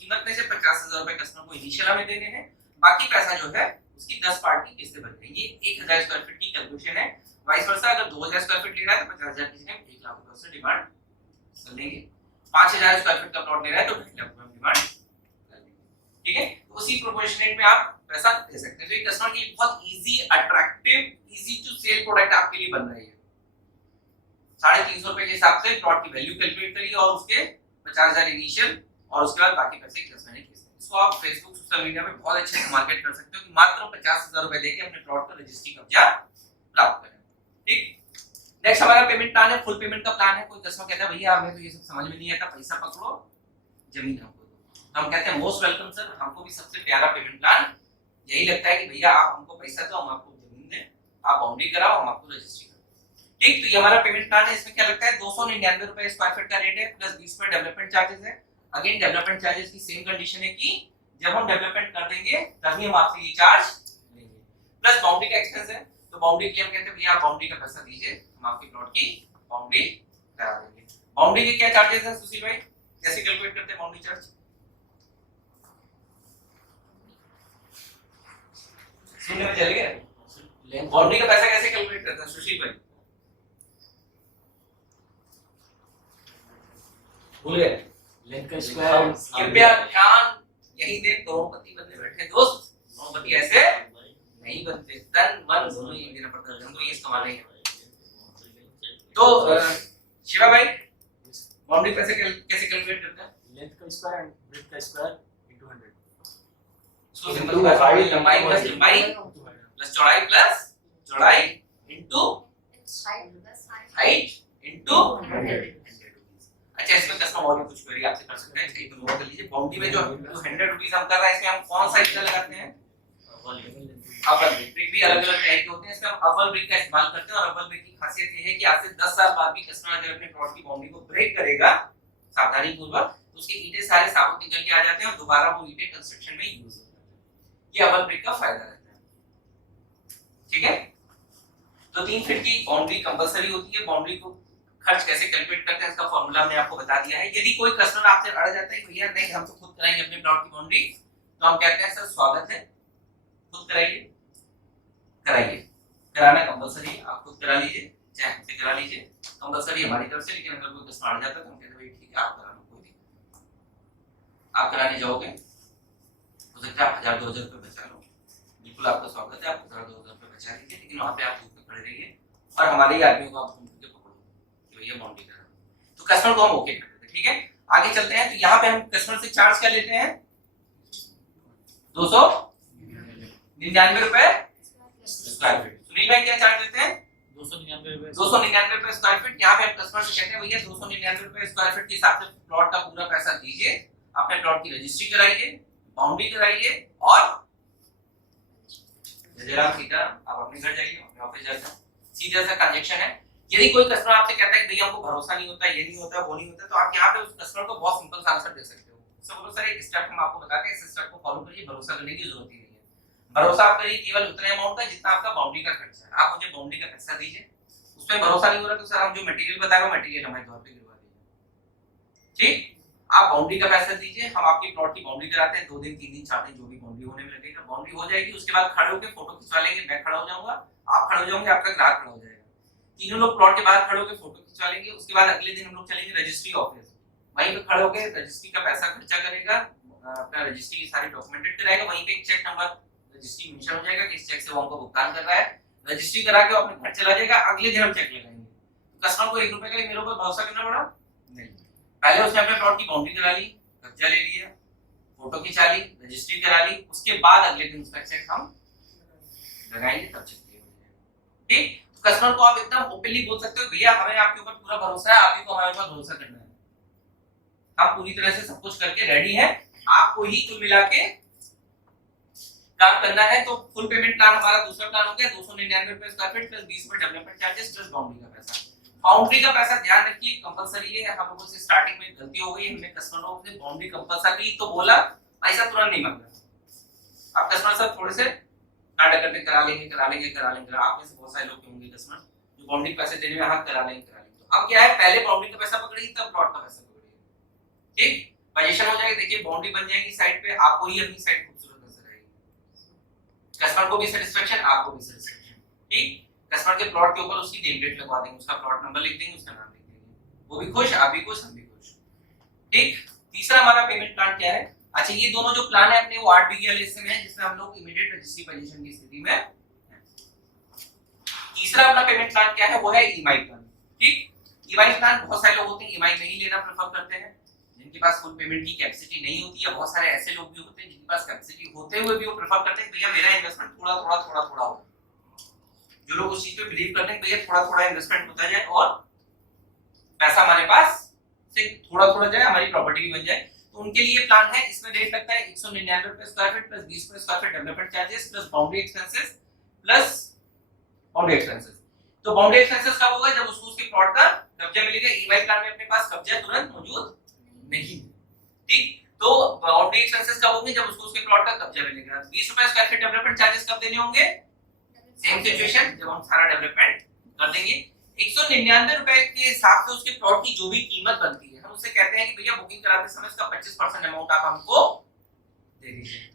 कीमत में से 50,000 रुपए कस्टमर को इनिशियल हमें देने हैं, बाकी पैसा जो है उसकी 10 पार्ट की किस्तें बन रही है। ये 1000 स्क्वायर फीट की कैलकुलेशन है। वाइस वर्सा अगर 2000 स्क्वायर फीट लेना है तो 50,000 की जगह 1 लाख रुपए से डिमांड कर लेंगे। 5000 स्क्वायर फीट का प्लॉट लेना है तो 2 लाख रुपए डिमांड कर लेंगे। ठीक है, तो उसी प्रोपोर्शनेट में आप पैसा दे सकते हैं। तो ये कस्टमर के लिए बहुत easy, attractive, easy to sell product आपके लिए बन रही है। 350 रुपए के हिसाब से प्लॉट की वैल्यू कैलकुलेट करिए और उसके 50,000 इनिशियल और उसके बाद बाकी पैसे कस्टमर ने किए। इसको आप फेसबुक, सोशल मीडिया में बहुत अच्छे से मार्केट कर सकते हो कि मात्र 50,000 रुपए देके अपने प्लॉट का रजिस्ट्री कब्जा प्राप्त करें। ठीक, नेक्स्ट हमारा पेमेंट प्लान है, फुल पेमेंट का प्लान है। कोई कस्टमर कहता है भैया हमें तो ये सब समझ में नहीं आता, पैसा पकड़ो जमीन हमको दो, तो हम कहते हैं मोस्ट वेलकम सर, हमको भी सबसे प्यारा पेमेंट प्लान यही लगता है कि भैया आप हमको पैसा दो, हम आपको जमीन दें, आप बाउंड्री कराओ, हम आपको रजिस्ट्री करें। ठीक, तो ये हमारा पेमेंट प्लान है। इसमें क्या लगता है 299 रुपए स्क्वायर फीट का रेट है प्लस 20 रुपए डेवलपमेंट चार्जेस है। अगेन डेवलपमेंट चार्जेस की सेम कंडीशन है कि जब हम डेवलपमेंट कर देंगे तभी हम आपसे ये चार्ज लेंगे। प्लस बाउंड्री का एक्सपेंस है, तो बाउंड्री के लिए हम कहते हैं भैया आप बाउंड्री का पैसा दीजिए, हम आपके प्लॉट की बाउंड्री करा देंगे। बाउंड्री के क्या चार्जेस हैं सुशील भाई, कैसे कैलकुलेट करते हैं बाउंड्री चार्ज? सुनने में चल गया, बाउंड्री का पैसा कैसे कैलकुलेट करते हैं सुशील भाई? भूल गए? लेंथ का स्क्वायर। कृपया ध्यान यही दे, करोड़पति बनने बैठे दोस्त, करोड़पति ऐसे नहीं बनते, तन मन दोनों ही देना पड़ता है, हमको ये कमाना ही है। तो शिवा भाई बाउंड्री पैसे कैसे कैलकुलेट करते हैं? लेंथ का स्क्वायर एंड ब्रेड्थ का स्क्वायर इनटू 100। सो सिंपल बात है, लंबाई प्लस लंबाई प्लस चौड़ाई प्लस चौड़ाई इनटू हाइट इनटू 100। अच्छा, इसमें कस्टमर और भी कुछ क्वेरी आपसे कर सकते हैं, इसका एक नोट कर लीजिए। बाउंड्री में जो 100 रुपीस हम कर रहे हैं, इसमें हम कौन सा इतना लगाते हैं? अपर ब्रिक भी अलग अलग टाइप के होते हैं, इसमें हम अपर ब्रिक का इस्तेमाल करते हैं। और अपर ब्रिक की खासियत ये है कि आज से 10 साल बाद भी कस्टमर अगर अपने प्लॉट की बाउंड्री को ब्रेक करेगा सावधानी पूर्वक, तो उसके ईंटें सारे साबुत निकल के आ जाते हैं और दोबारा वो ईंटें कंस्ट्रक्शन में यूज हो जाती है। ये अपर ब्रिक का फायदा रहता है। ठीक है, तो 3 फीट की बाउंड्री कंपलसरी होती है। बाउंड्री को खर्च कैसे कैलकुलेट करते हैं इसका फॉर्मूला हमने आपको बता दिया है। यदि कोई कस्टमर आपसे अड़ जाता है कि भैया नहीं हम तो खुद कराएंगे अपने प्लॉट की बाउंड्री, तो हम कहते हैं सर स्वागत है, खुद कराइए, कराइए, कराना कंपलसरी है, आप खुद करा लीजिए, चाहे हमसे करा लीजिए, कंपलसरी हमारी तरफ से। लेकिन अगर कोई कस्टमर अड़ जाता है तो हम कहते हैं भाई ठीक है आप करा लो, कोई दिक्कत नहीं। आप कराने जाओगे हो सकता है आप 1000-2000 रुपए बचा लो, बिल्कुल आपका स्वागत है, आप 1000-2000 रुपए बचा लीजिए, लेकिन वहां पे आप धूप में खड़े रहिए और हमारे ही आदमियों को आप घूम के पकड़ो कि भैया बाउंड्री करा। तो कस्टमर को हम ओके कर देते हैं। ठीक है, आगे चलते हैं। तो यहाँ पे हम कस्टमर से चार्ज क्या लेते हैं? 299 रुपए स्क्वायर फीट। सुनील भाई क्या चार्ज लेते हैं? 299 रुपए स्क्वायर फीट। यहाँ पे हम कस्टमर से कहते हैं भैया 299 रुपए स्क्वायर फीट के हिसाब से प्लॉट का पूरा पैसा दीजिए, अपने प्लॉट की रजिस्ट्री कराइए, बाउंड्री कराइए और जयराम सीता आप अपने घर जाइए, अपने ऑफिस जाइए। सीधा सा ट्रांजैक्शन है। यदि कोई कस्टमर आपसे कहता है कि भैया हमको भरोसा नहीं होता, ये नहीं होता, वो नहीं होता, तो आप यहाँ पे उस कस्टमर को बहुत सिंपल सा आंसर दे सकते हो। सब बोलो सर एक स्टेप हम आपको बताते हैं, इस स्टेप को फॉलो करिए, भरोसा करने की जरूरत ही नहीं है। भरोसा आप करिए केवल उतने अमाउंट का जितना आपका बाउंड्री का खर्चा है। आप मुझे बाउंड्री का पैसा दीजिए, उसमें भरोसा नहीं हो रहा तो सर हम जो मटेरियल बता रहे हो मटेरियल हमारे तौर पे गिरवा दीजिए। ठीक, आप बाउंड्री का पैसा दीजिए, हम आपके प्लॉट की बाउंड्री कराते हैं। 2 दिन 3 दिन 4 दिन जो भी बाउंड्री होने में लगेगा, बाउंड्री हो जाएगी। उसके बाद खड़े होकर फोटो खिंचवा लेंगे, मैं खड़ा हो जाऊंगा, आप खड़े हो जाओगे, आपका ग्राहक खड़ा हो जाएगा, तीनों लोग प्लॉट के बाहर खड़े होकर फोटो खिंचवा लेंगे। उसके बाद अगले दिन हम लोग चलेंगे रजिस्ट्री ऑफिस, वहीं पे खड़े होकर रजिस्ट्री का पैसा खर्चा करेगा, अपना रजिस्ट्री की सारी डॉक्यूमेंटेड कराएगा, वहीं पे एक चेक नंबर रजिस्ट्री मेंशन हो जाएगा कि इस चेक से वो हमको भुगतान कर रहा है। रजिस्ट्री करा के अपने घर चला जाएगा, अगले दिन हम चेक लगाएंगे। कस्टमर को 1 रुपए के लिए मेरे ऊपर भरोसा करना पड़ा नहीं। पहले उसने अपने प्लॉट की बाउंड्री करा ली, कब्जा ले लिया, फोटो खिंचा ली, रजिस्ट्री करा ली, उसके बाद अगले दिन उसका चेक हम लगाएंगे, तब चेक क्लियर हो जाएगा। ठीक, कस्टमर को आप एकदम ओपनली बोल सकते हो भैया हमें आपके ऊपर पूरा भरोसा है, आप ही को हमारे ऊपर भरोसा करना है, हम पूरी तरह से सब कुछ करके रेडी हैं, आपको ही कुल मिला के काम करना है। तो फुल पेमेंट प्लान हमारा दूसरा प्लान हो गया 299 रुपए स्क्वायर फीट प्लस 20 रुपए डेवलपमेंट चार्जेस प्लस बाउंड्री का पैसा। बाउंड्री का पैसा ध्यान रखिए कंपलसरी है। हम लोगों से स्टार्टिंग में गलती हो गई, हमने कस्टमरों से बाउंड्री कंपलसरी तो बोला, ऐसा तुरंत नहीं मांगा। आप कस्टमर से थोड़े से नाटक करते करा लेंगे। आप में से बहुत सारे लोग होंगे कस्टमर जो बाउंड्री पैसे देने में हाथ करा लेंगे। तो अब क्या है, पहले बाउंड्री का पैसा पकड़िए तब प्लॉट का पैसा पकड़िए। ठीक, पोजीशन हो जाएगी। देखिए बाउंड्री बन जाएगी साइड पे, आपको ही अपनी साइड खूबसूरत नजर आएगी, कस्टमर को भी सेटिस्फेक्शन, आपको भी सेटिस्फेक्शन। ठीक, कस्टमर के प्लॉट के ऊपर उसकी नेम प्लेट लगवा देंगे, उसका प्लॉट नंबर लिख देंगे, उसका नाम लिख देंगे, वो भी खुश, आप भी खुश, हम भी खुश। ठीक, तीसरा हमारा पेमेंट प्लान क्या है? अच्छा, ये दोनों जो प्लान है अपने वो 8 बीघे वाले हिस्से में है जिसमें हम लोग इमीडिएट रजिस्ट्री पोजीशन की स्थिति में हैं। तीसरा अपना पेमेंट प्लान क्या है? वो है ईएमआई प्लान। ठीक, ईएमआई प्लान बहुत सारे लोग होते हैं ईएमआई नहीं लेना प्रेफर करते हैं, जिनके पास फुल पेमेंट की कैपेसिटी नहीं होती है। बहुत सारे ऐसे लोग भी होते हैं जिनके पास कैपेसिटी होते हुए भी वो प्रेफर करते हैं भैया मेरा इन्वेस्टमेंट थोड़ा थोड़ा हो। जो लोग उस चीज पे बिलीव करते हैं भैया थोड़ा थोड़ा इन्वेस्टमेंट होता जाए और पैसा हमारे पास से थोड़ा थोड़ा जाए, हमारी प्रॉपर्टी भी बन जाए, तो उनके लिए प्लान है। इसमें रेट लगता है 199 रुपए स्क्वायर फीट प्लस 20 रुपए square feet development charges plus boundary expenses plus boundary expenses. तो बाउंड्री एक्सपेंसेस कब होगा? जब उसको उसके प्लॉट का कब्जा मिलेगा। ईएमआई प्लान में अपने पास कब्जा तुरंत मौजूद नहीं। ठीक, तो बाउंड्री एक्सपेंसेस कब होंगे? जब उसको उसके प्लॉट का कब्जा मिलेगा। 20 रुपए स्क्वायर फीट डेवलपमेंट चार्जेस कब देने होंगे? सेम सिचुएशन जब हम सारा डेवलपमेंट कर देंगे। 199 रुपए के हिसाब से उसके प्लॉट की जो भी कीमत बनती है, हम उससे कहते हैं कि भैया बुकिंग कराते समय इसका 25% अमाउंट आप हमको दे दीजिए।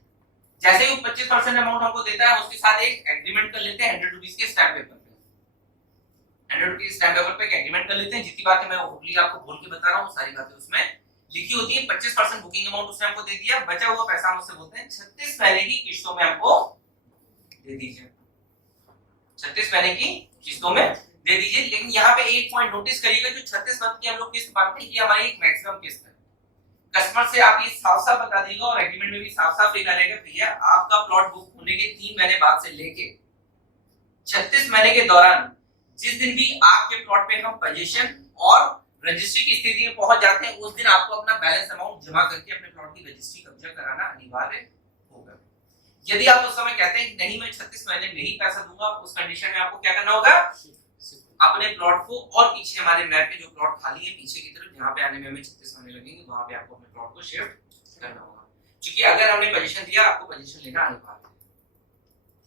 जैसे ही वो 25% अमाउंट हमको देता है, उसके साथ एक एग्रीमेंट कर लेते हैं 100 रुपीस के स्टैम्प पेपर पे। 100 रुपीस स्टैम्प पेपर पे एक एग्रीमेंट कर लेते हैं। जितनी बातें मैं होपफुली आपको बोल के बता रहा हूँ सारी बातें उसमें लिखी होती है। 25% बुकिंग अमाउंट उसने हमको दे दिया, बचा हुआ पैसा हम उससे बोलते हैं 36 महीने की किस्तों में हमको दे दीजिए। 36 महीने की किस्तों में दे दीजिए। लेकिन यहाँ पे एक पॉइंट नोटिस करिएगा, जो 36 मंथ की हम लोग किस्त मांगते हैं ये हमारी एक मैक्सिमम किस्त है। कस्टमर से आप ये साफ साफ बता दीजिएगा और एग्रीमेंट में भी साफ साफ लिखा रहेगा भैया आपका प्लॉट बुक होने के 3 महीने बाद से लेके 36 महीने के दौरान जिस दिन भी आपके प्लॉट पे हम पोजीशन और रजिस्ट्री की स्थिति में पहुंच जाते हैं, उस दिन आपको अपना बैलेंस अमाउंट जमा करके अपने प्लॉट की रजिस्ट्री कब्जा कराना अनिवार्य होगा। यदि आप उस समय कहते हैं कि नहीं मैं 36 महीने में ही पैसा दूंगा, उस कंडीशन में आपको क्या करना होगा? अपने प्लॉट को और पीछे हमारे मैप में जो प्लॉट खाली है पीछे की तरफ जहां पे आने में हमें 36 महीने लगेंगे, वहां पे आपको अपने प्लॉट को शिफ्ट करना होगा। क्योंकि अगर हमने पोजीशन दिया आपको पोजीशन लेना अनिवार्य है।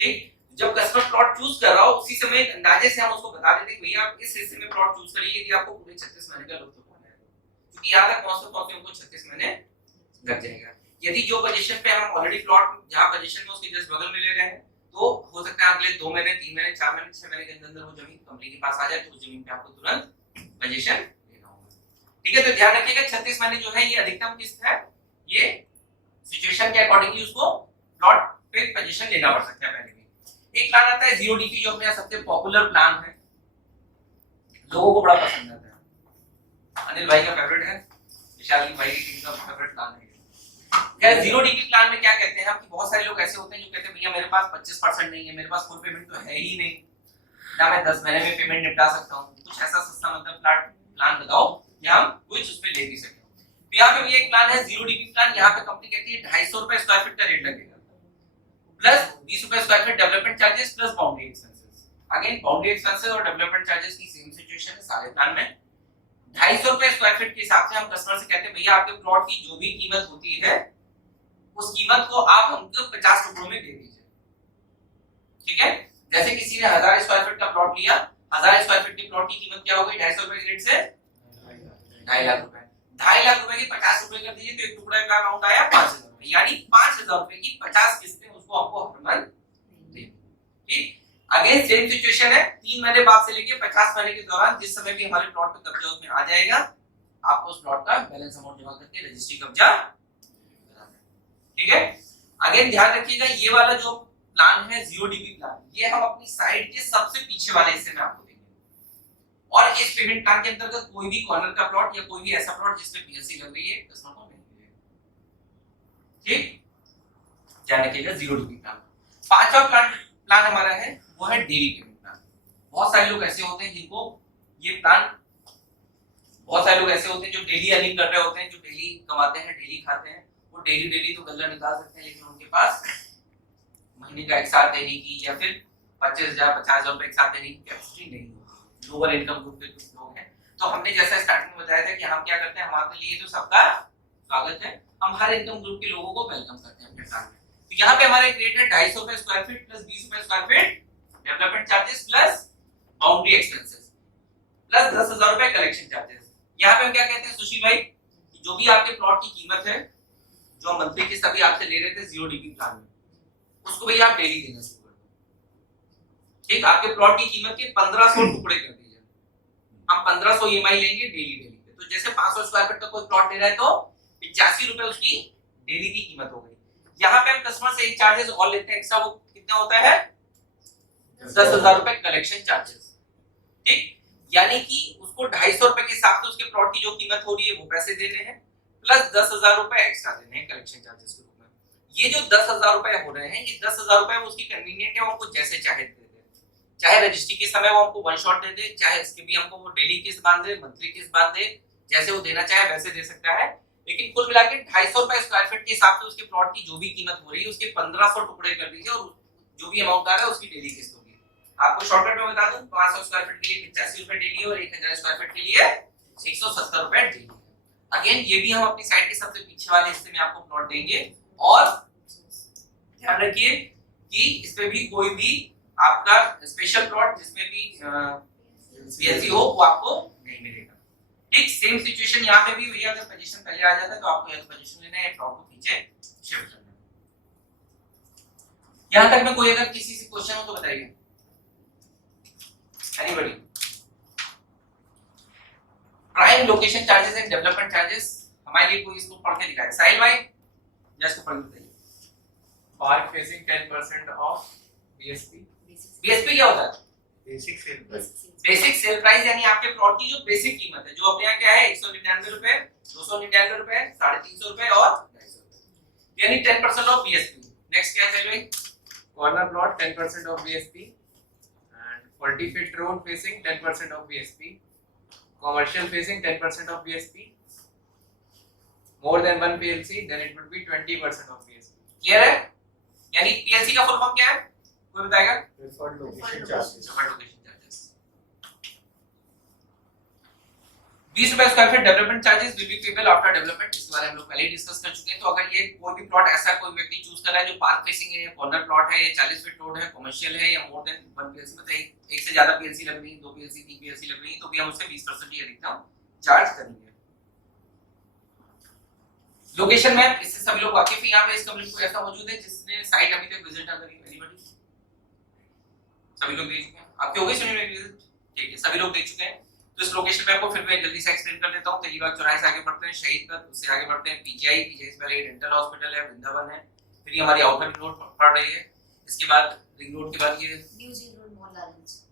ठीक, जब कस्टमर प्लॉट चूज कर रहा हो उसी समय अंदाजे से हम उसको बता देते हैं कि भैया आप इस हिस्से में प्लॉट चूज करिए यदि आपको पूरे 36 महीने का लुत्फ उठाना है, क्योंकि यहां तक पहुंचते हमको 36 महीने लग जाएगा। यदि जो पोजीशन पे हम ऑलरेडी प्लॉट जहां पोजीशन में उसके जस्ट बगल में ले रहे हैं, तो हो सकता है अगले 2 महीने 3 महीने 4 महीने 6 महीने के अंदर वो जमीन कंपनी के पास आ जाए, तो उस जमीन पे आपको तुरंत पोजीशन लेना होगा। ठीक है, तो ध्यान रखिएगा 36 महीने जो है ये अधिकतम किस्त है। ये सिचुएशन के अकॉर्डिंगली उसको प्लॉट पे पोजीशन लेना पड़ सकता है। पहले भी एक प्लान आता है 0DP जो अपने सबसे पॉपुलर प्लान है, लोगों को बड़ा पसंद आता है। अनिल भाई का फेवरेट है, विशाल भाई की टीम का फेवरेट प्लान है। क्या 0DP प्लान में क्या कहते हैं हम कि बहुत सारे लोग ऐसे होते हैं जो कहते हैं भैया मेरे पास 25% नहीं है, मेरे पास फुल पेमेंट तो है ही नहीं, ना मैं 10 महीने में पेमेंट निपटा सकता हूं, कुछ ऐसा सस्ता मतलब प्लान बताओ या हम कुछ उस पे ले भी सकें। तो यहाँ पे भी एक प्लान है 0DP प्लान। यहाँ पे कंपनी कहती है 250 रुपए स्क्वायर फीट का रेट लगेगा प्लस 20 रुपए square feet development charges plus boundary expenses. Again boundary expenses और डेवलपमेंट चार्जेस की सेम सिचुएशन है सारे प्लान में। 250 रुपए स्क्वायर फीट के हिसाब से हम कस्टमर से कहते हैं भैया आपके प्लॉट की जो भी कीमत होती है उस कीमत को आप हमको 50 टुकड़ों में दे दीजिए। ठीक है, जैसे किसी ने 1000 स्क्वायर फीट का प्लॉट लिया, 1000 स्क्वायर फीट की प्लॉट की कीमत क्या हो गई? 250 रुपए के रेट से 2.5 लाख रुपए। 2.5 लाख रुपए की 50 रुपए कर दीजिए तो एक टुकड़ा का अमाउंट आया 5000 रुपए, यानी 5000 रुपए की 50 किस्तें उसको आपको हर मंथ देनी। ठीक, अगेन सेम सिचुएशन है। 3 महीने बाद से लेके 50 महीने के दौरान जिस समय भी हमारे प्लॉट पे कब्जा उसमें आ जाएगा, आपको उस प्लॉट का बैलेंस अमाउंट जमा करके रजिस्ट्री कब्जा कराना है। ठीक है, अगेन ध्यान रखिएगा ये वाला जो प्लान है 0DP प्लान, ये हम अपनी साइड के सबसे पीछे वाले हिस्से में आपको देंगे। और इस पेमेंट प्लान के अंतर्गत कोई भी कॉर्नर का प्लॉट या कोई भी ऐसा प्लॉट जिसमें पीएससी लग रही है कस्टमर को नहीं मिलेगा। ठीक, ध्यान रखिएगा 0DP प्लान। पांचवा प्लान हमारा है वो है डेली पेमेंट प्लान। बहुत सारे लोग ऐसे होते हैं जिनको ये प्लान, बहुत सारे लोग ऐसे होते हैं जो डेली अर्निंग कर रहे होते हैं, जो डेली कमाते हैं, डेली खाते हैं, वो डेली तो गल्ला निकाल सकते हैं, लेकिन उनके पास महीने का एक साथ देने की या फिर 25,000 50,000 रुपए एक साथ देने की कैपेसिटी नहीं होती। लोअर इनकम ग्रुप के कुछ लोग हैं। तो हमने जैसा स्टार्टिंग में बताया था कि हम क्या करते हैं, हम आपके लिए तो सबका स्वागत है, हम हर इनकम ग्रुप के लोगों को वेलकम करते हैं अपने प्लान में। तो यहाँ पे हमारे रेट है 250 रुपए स्क्वायर फीट प्लस 20 रुपए square feet development charges plus boundary expenses plus 10,000 रुपए कलेक्शन चार्जेस। यहाँ पे हम क्या कहते हैं सुशील भाई, जो भी आपके प्लॉट की कीमत है, जो मंथली की सभी आपसे ले रहे थे 0 DP प्लान में, उसको भैया आप डेली देना शुरू कर दो। ठीक, आपके प्लॉट की कीमत के 1500 टुकड़े कर दीजिए, हम 1500 EMI लेंगे डेली डेली पे। तो जैसे 500 स्क्वायर फीट का कोई प्लॉट ले रहा है तो 85 रुपए उसकी डेली की कीमत हो गई। यहाँ पे हम कस्टमर से एक चार्जेस और लेते हैं एक्स्ट्रा, वो कितना होता है 10,000 रुपए कलेक्शन चार्जेस। ठीक, यानी कि उसको 250 रुपए के हिसाब से उसके प्लॉट की जो कीमत हो रही है वो पैसे देने हैं प्लस 10,000 रुपए एक्स्ट्रा देने हैं कलेक्शन चार्जेस के रूप में। ये जो 10,000 रुपए हो रहे हैं, ये 10,000 रुपए वो उसकी कन्वीनियंट है, वो हमको जैसे चाहे दे दे, चाहे रजिस्ट्री के समय वो हमको वन शॉट दे दे, चाहे इसके भी हमको वो डेली किस्त बांध दे, मंथली किस्त बांध दे, जैसे वो देना चाहे वैसे दे सकता है। लेकिन कुल मिला के 250 रुपए स्क्वायर फीट के हिसाब से उसके प्लॉट की जो भी कीमत हो रही है उसके 1500 टुकड़े कर दीजिए और जो भी अमाउंट आ रहा है उसकी डेली किस्त होगी। आपको शॉर्टकट में बता दूं, 500 स्क्वायर फीट के लिए 85 रुपए डेली और 1000 स्क्वायर फीट के लिए 170 रुपए डेली। अगेन ये भी हम अपनी साइट के सबसे पीछे वाले हिस्से में आपको प्लॉट देंगे और ध्यान रखिए कि इसमें भी कोई भी आपका स्पेशल प्लॉट जिसमें भी पीएलसी हो वो आपको नहीं मिलेगा। ठीक, सेम सिचुएशन यहाँ पे भी भैया, अगर पोजीशन पहले आ जाता है तो आपको यह पोजीशन लेना है, प्लॉट को पीछे शिफ्ट करना है। यहाँ तक में कोई अगर किसी से क्वेश्चन हो तो बताइए, anybody? Prime location charges and development charges हमारे लिए कोई इसको पढ़ के दिखाए, साहिल भाई जस्ट को पढ़ के बताइए। Park facing 10% off BSP. BSP क्या होता है? Basic sale price. Basic sale price, यानी आपके प्लॉट की जो बेसिक कीमत है, जो अपने यहाँ क्या है 199 रुपए, 299 रुपए, 350 रुपए और 250 रुपए, यानी 10% ऑफ बीएसपी। नेक्स्ट क्या है भाई? Corner plot 10% off BSP and 40 feet road facing 10% off BSP. Commercial facing 10% off BSP. More than 1 PLC then it would be 20% off BSP. Clear है? यानी पीएलसी का फुल फॉर्म क्या है, कोई बताएगा? Preferred location charges. Preferred location charges. 20 रुपए square feet development charges will be payable after development. इसके बारे में हम लोग पहले ही डिस्कस कर चुके हैं। तो अगर ये कोई भी प्लॉट ऐसा कोई व्यक्ति चूज कर रहा है जो पार्क फेसिंग है, कॉर्नर प्लॉट है, या 40 फीट रोड है, कमर्शियल है, या मोर देन 1 पीएलसी, मतलब एक से ज्यादा पीएलसी लग रही है, 2 पीएलसी 3 पीएलसी लग रही है, तो भी हम उससे 20% ही अधिकतम चार्ज करेंगे। लोकेशन मैप, इससे सभी लोग वाकिफ हैं। यहाँ पे इस कम्युनिटी को ऐसा मौजूद है जिसने साइट अभी तक विजिट ना करी? एनीबॉडी? सभी लोग देख चुके हैं? आपके हो गए सुनिए विजिट? ठीक है, सभी लोग देख चुके हैं। तो इस लोकेशन पे आपको फिर मैं जल्दी से एक्सप्लेन कर देता हूँ। तेलीबाग चौराहे से आगे बढ़ते हैं शहीद पथ, उससे आगे बढ़ते हैं पीजीआई, पीजीआई से पहले डेंटल हॉस्पिटल है, वृंदावन है, फिर ये हमारी आउटर रिंग रोड पड़ रही है। इसके बाद रिंग रोड के बाद ये new jail road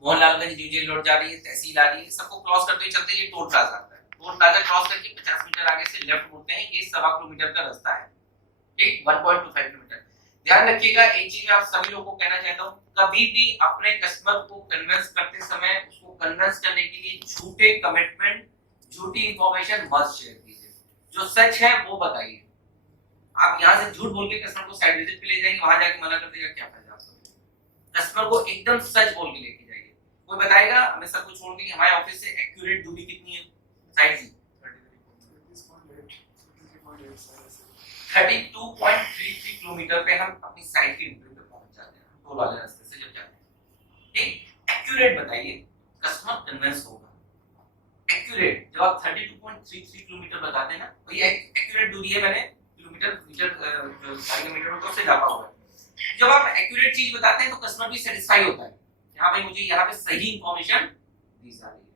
Mohanlalganj new jail road जा रही है, तहसील आ रही है। सबको क्रॉस करते हुए चलते हैं, ये टोल प्लाजा आता है। टोल प्लाजा क्रॉस करके 50 मीटर आगे से लेफ्ट मुड़ते हैं, ये 1.25 किलोमीटर का रास्ता है। ठीक, 1.25 किलोमीटर। ध्यान रखिएगा, एक चीज मैं आप सभी लोगों को कहना चाहता हूँ, कभी भी अपने कस्टमर को कन्विंस करते समय उसको कन्विंस करने के लिए झूठे कमिटमेंट, झूठी इंफॉर्मेशन मत शेयर कीजिए। जो सच है वो बताइए। आप यहाँ से झूठ बोल के कस्टमर को साइट विजिट पे ले जाएंगे, वहां जाके मना कर देगा, क्या फायदा आपको? कस्टमर को एकदम सच बोल के लेके जाइए। कोई बताएगा हमें सब कुछ छोड़ के हमारे ऑफिस से एक्यूरेट दूरी कितनी है साइट की? 32.33 किलोमीटर पे हम अपनी साइट की एंट्री पे पहुंच जाते हैं, टोल वाले रास्ते से जब जाते हैं। ठीक, एक्यूरेट बताइए, कस्टमर कन्विंस होगा। एक्यूरेट, जब आप 32.33 किलोमीटर बताते हैं ना, तो ये एक्यूरेट दूरी है, मैंने किलोमीटर मीटर जो मीटर होता है उससे जापा हुआ है। जब आप एक्यूरेट चीज बताते हैं तो कस्टमर भी सेटिस्फाई होता है, यहाँ पे मुझे यहाँ पे सही इंफॉर्मेशन दी जा रही है।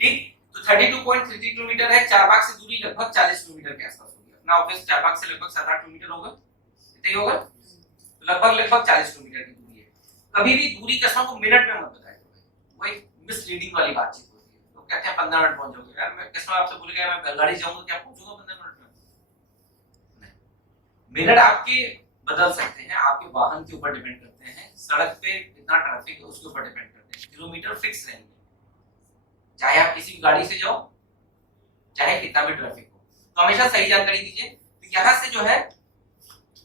ठीक, तो 32.33 किलोमीटर है, चारबाग से दूरी लगभग 40 किलोमीटर के आसपास होगी। अपना ऑफिस चारबाग से लगभग 7-8 किलोमीटर होगा, इतना ही होगा, तो लगभग 40 किलोमीटर की दूरी है। कभी भी दूरी कस्टमर को मिनट में मत बताइए, वो एक मिसलीडिंग वाली बातचीत होती है। तो कहते हैं 15 मिनट पहुंच जाओगे, यार मैं कस्टमर आपसे बोलेगा मैं बैलगाड़ी जाऊंगा, क्या पहुंचूंगा 15 मिनट में? नहीं, मिनट आपके बदल सकते हैं, आपके वाहन के ऊपर डिपेंड करते हैं, सड़क पे कितना ट्रैफिक है उसके ऊपर डिपेंड करते हैं। किलोमीटर फिक्स रहेंगे, चाहे आप किसी भी गाड़ी से जाओ, चाहे कितना भी ट्रैफिक हो। तो हमेशा सही जानकारी दीजिए। तो यहाँ से जो है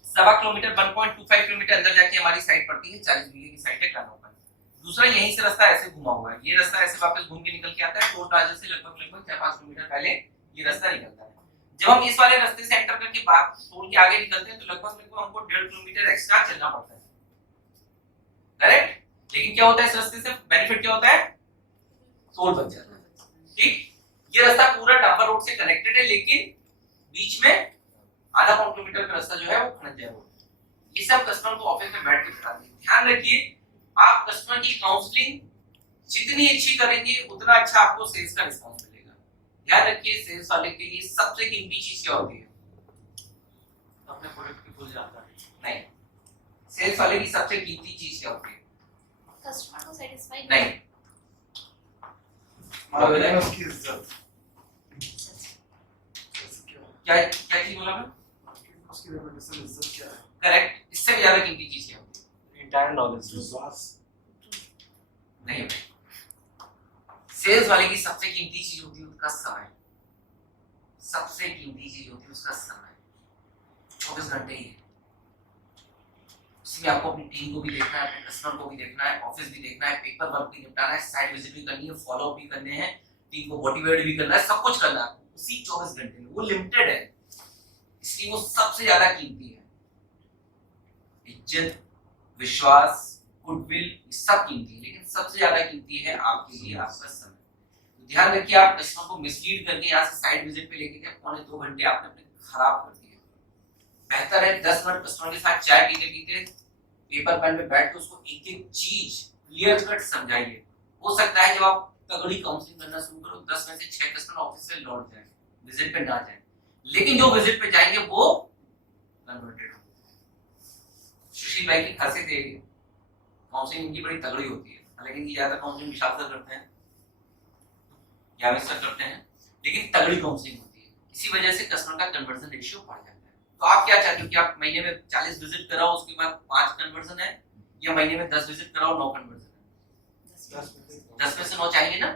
1.25 किलोमीटर 1.25 किलोमीटर अंदर जाके हमारी साइट पड़ती है, 40 बीघे की साइट है कानोपन। दूसरा यहीं से रास्ता ऐसे घुमा हुआ है, ये रास्ता ऐसे वापस घूम के निकल के आता है टोल प्लाजा से लगभग 4-5 किलोमीटर पहले ये रास्ता निकलता है। जब हम इस वाले रास्ते से एंटर करके बात टोल के आगे निकलते हैं तो लगभग हमको 1.5 किलोमीटर एक्स्ट्रा चलना पड़ता है, करेक्ट? लेकिन क्या होता है इस रास्ते से बेनिफिट क्या होता है, टोल बच जाता है, ठीक? ये रास्ता पूरा डांबर रोड से कनेक्टेड है, लेकिन बीच में आधा पौन किलोमीटर का रास्ता जो है वो खड़ंजा रोड। ये सब कस्टमर को ऑफिस में बैठ के बताते हैं। ध्यान रखिए, आप कस्टमर की काउंसलिंग जितनी अच्छी करेंगे उतना अच्छा आपको सेल्स का रिस्पांस मिलेगा। ध्यान रखिए, सेल्स वाले के लिए सबसे कीमती चीज क्या होती है? अपने प्रोडक्ट की फुल जानकारी। नहीं, सेल्स वाले की सबसे कीमती चीज क्या होती है? कस्टमर को सेटिस्फाई नहीं, उसकी इज्जत क्या क्या चीज बोला मैं? उसकी रेपुटेशन इज्जत क्या है? करेक्ट। इससे भी ज्यादा कीमती चीज क्या होती है? Entire knowledge. विश्वास। नहीं, सेल्स वाले की सबसे कीमती चीज होती है उसका समय। सबसे कीमती चीज होती है उसका समय। 24 घंटे ही है, उसमें आपको अपनी टीम को भी देखना है, अपने कस्टमर को भी देखना है, ऑफिस भी देखना है, पेपर वर्क भी निपटाना है, साइट विजिट भी करनी है, फॉलो अप भी करने हैं, टीम को मोटिवेट भी करना है, सब कुछ करना है उसी 24 घंटे में। वो लिमिटेड है, इसलिए वो सबसे ज्यादा कीमती है। इज्जत, विश्वास, गुडविल, सब कीमती है, लेकिन सबसे ज्यादा कीमती है आपके लिए आपका समय। तो ध्यान रखिए, आप कस्टमर को मिसलीड करके यहाँ से साइट विजिट पे लेके गए, 1.25-2 घंटे आपने अपने खराब कर दिए। बेहतर है 10 मिनट कस्टमर के साथ चाय पीते पीते पेपर पेन पे बैठ के उसको एक एक चीज क्लियर कट समझाइए। हो सकता है जब आप तगड़ी काउंसलिंग करना शुरू करो 10 में से 6 कस्टमर ऑफिस से लौट जाए, विजिट पे ना जाए, लेकिन जो विजिट पे जाएंगे वो कन्वर्टेड हो। सुशील भाई की खासियत है, काउंसलिंग इनकी बड़ी तगड़ी होती है, हालांकि इनकी ज्यादा काउंसलिंग विशाल सर करते हैं या सर करते हैं, लेकिन तगड़ी काउंसलिंग होती है। इसी वजह से कस्टमर का कन्वर्जन रेशियो बढ़ जाता है। तो आप क्या चाहते हो कि आप महीने में 40 विजिट कराओ उसके बाद 5 कन्वर्जन है, या महीने में 10 विजिट कराओ 9 कन्वर्जन है? 10 में से 9 चाहिए ना,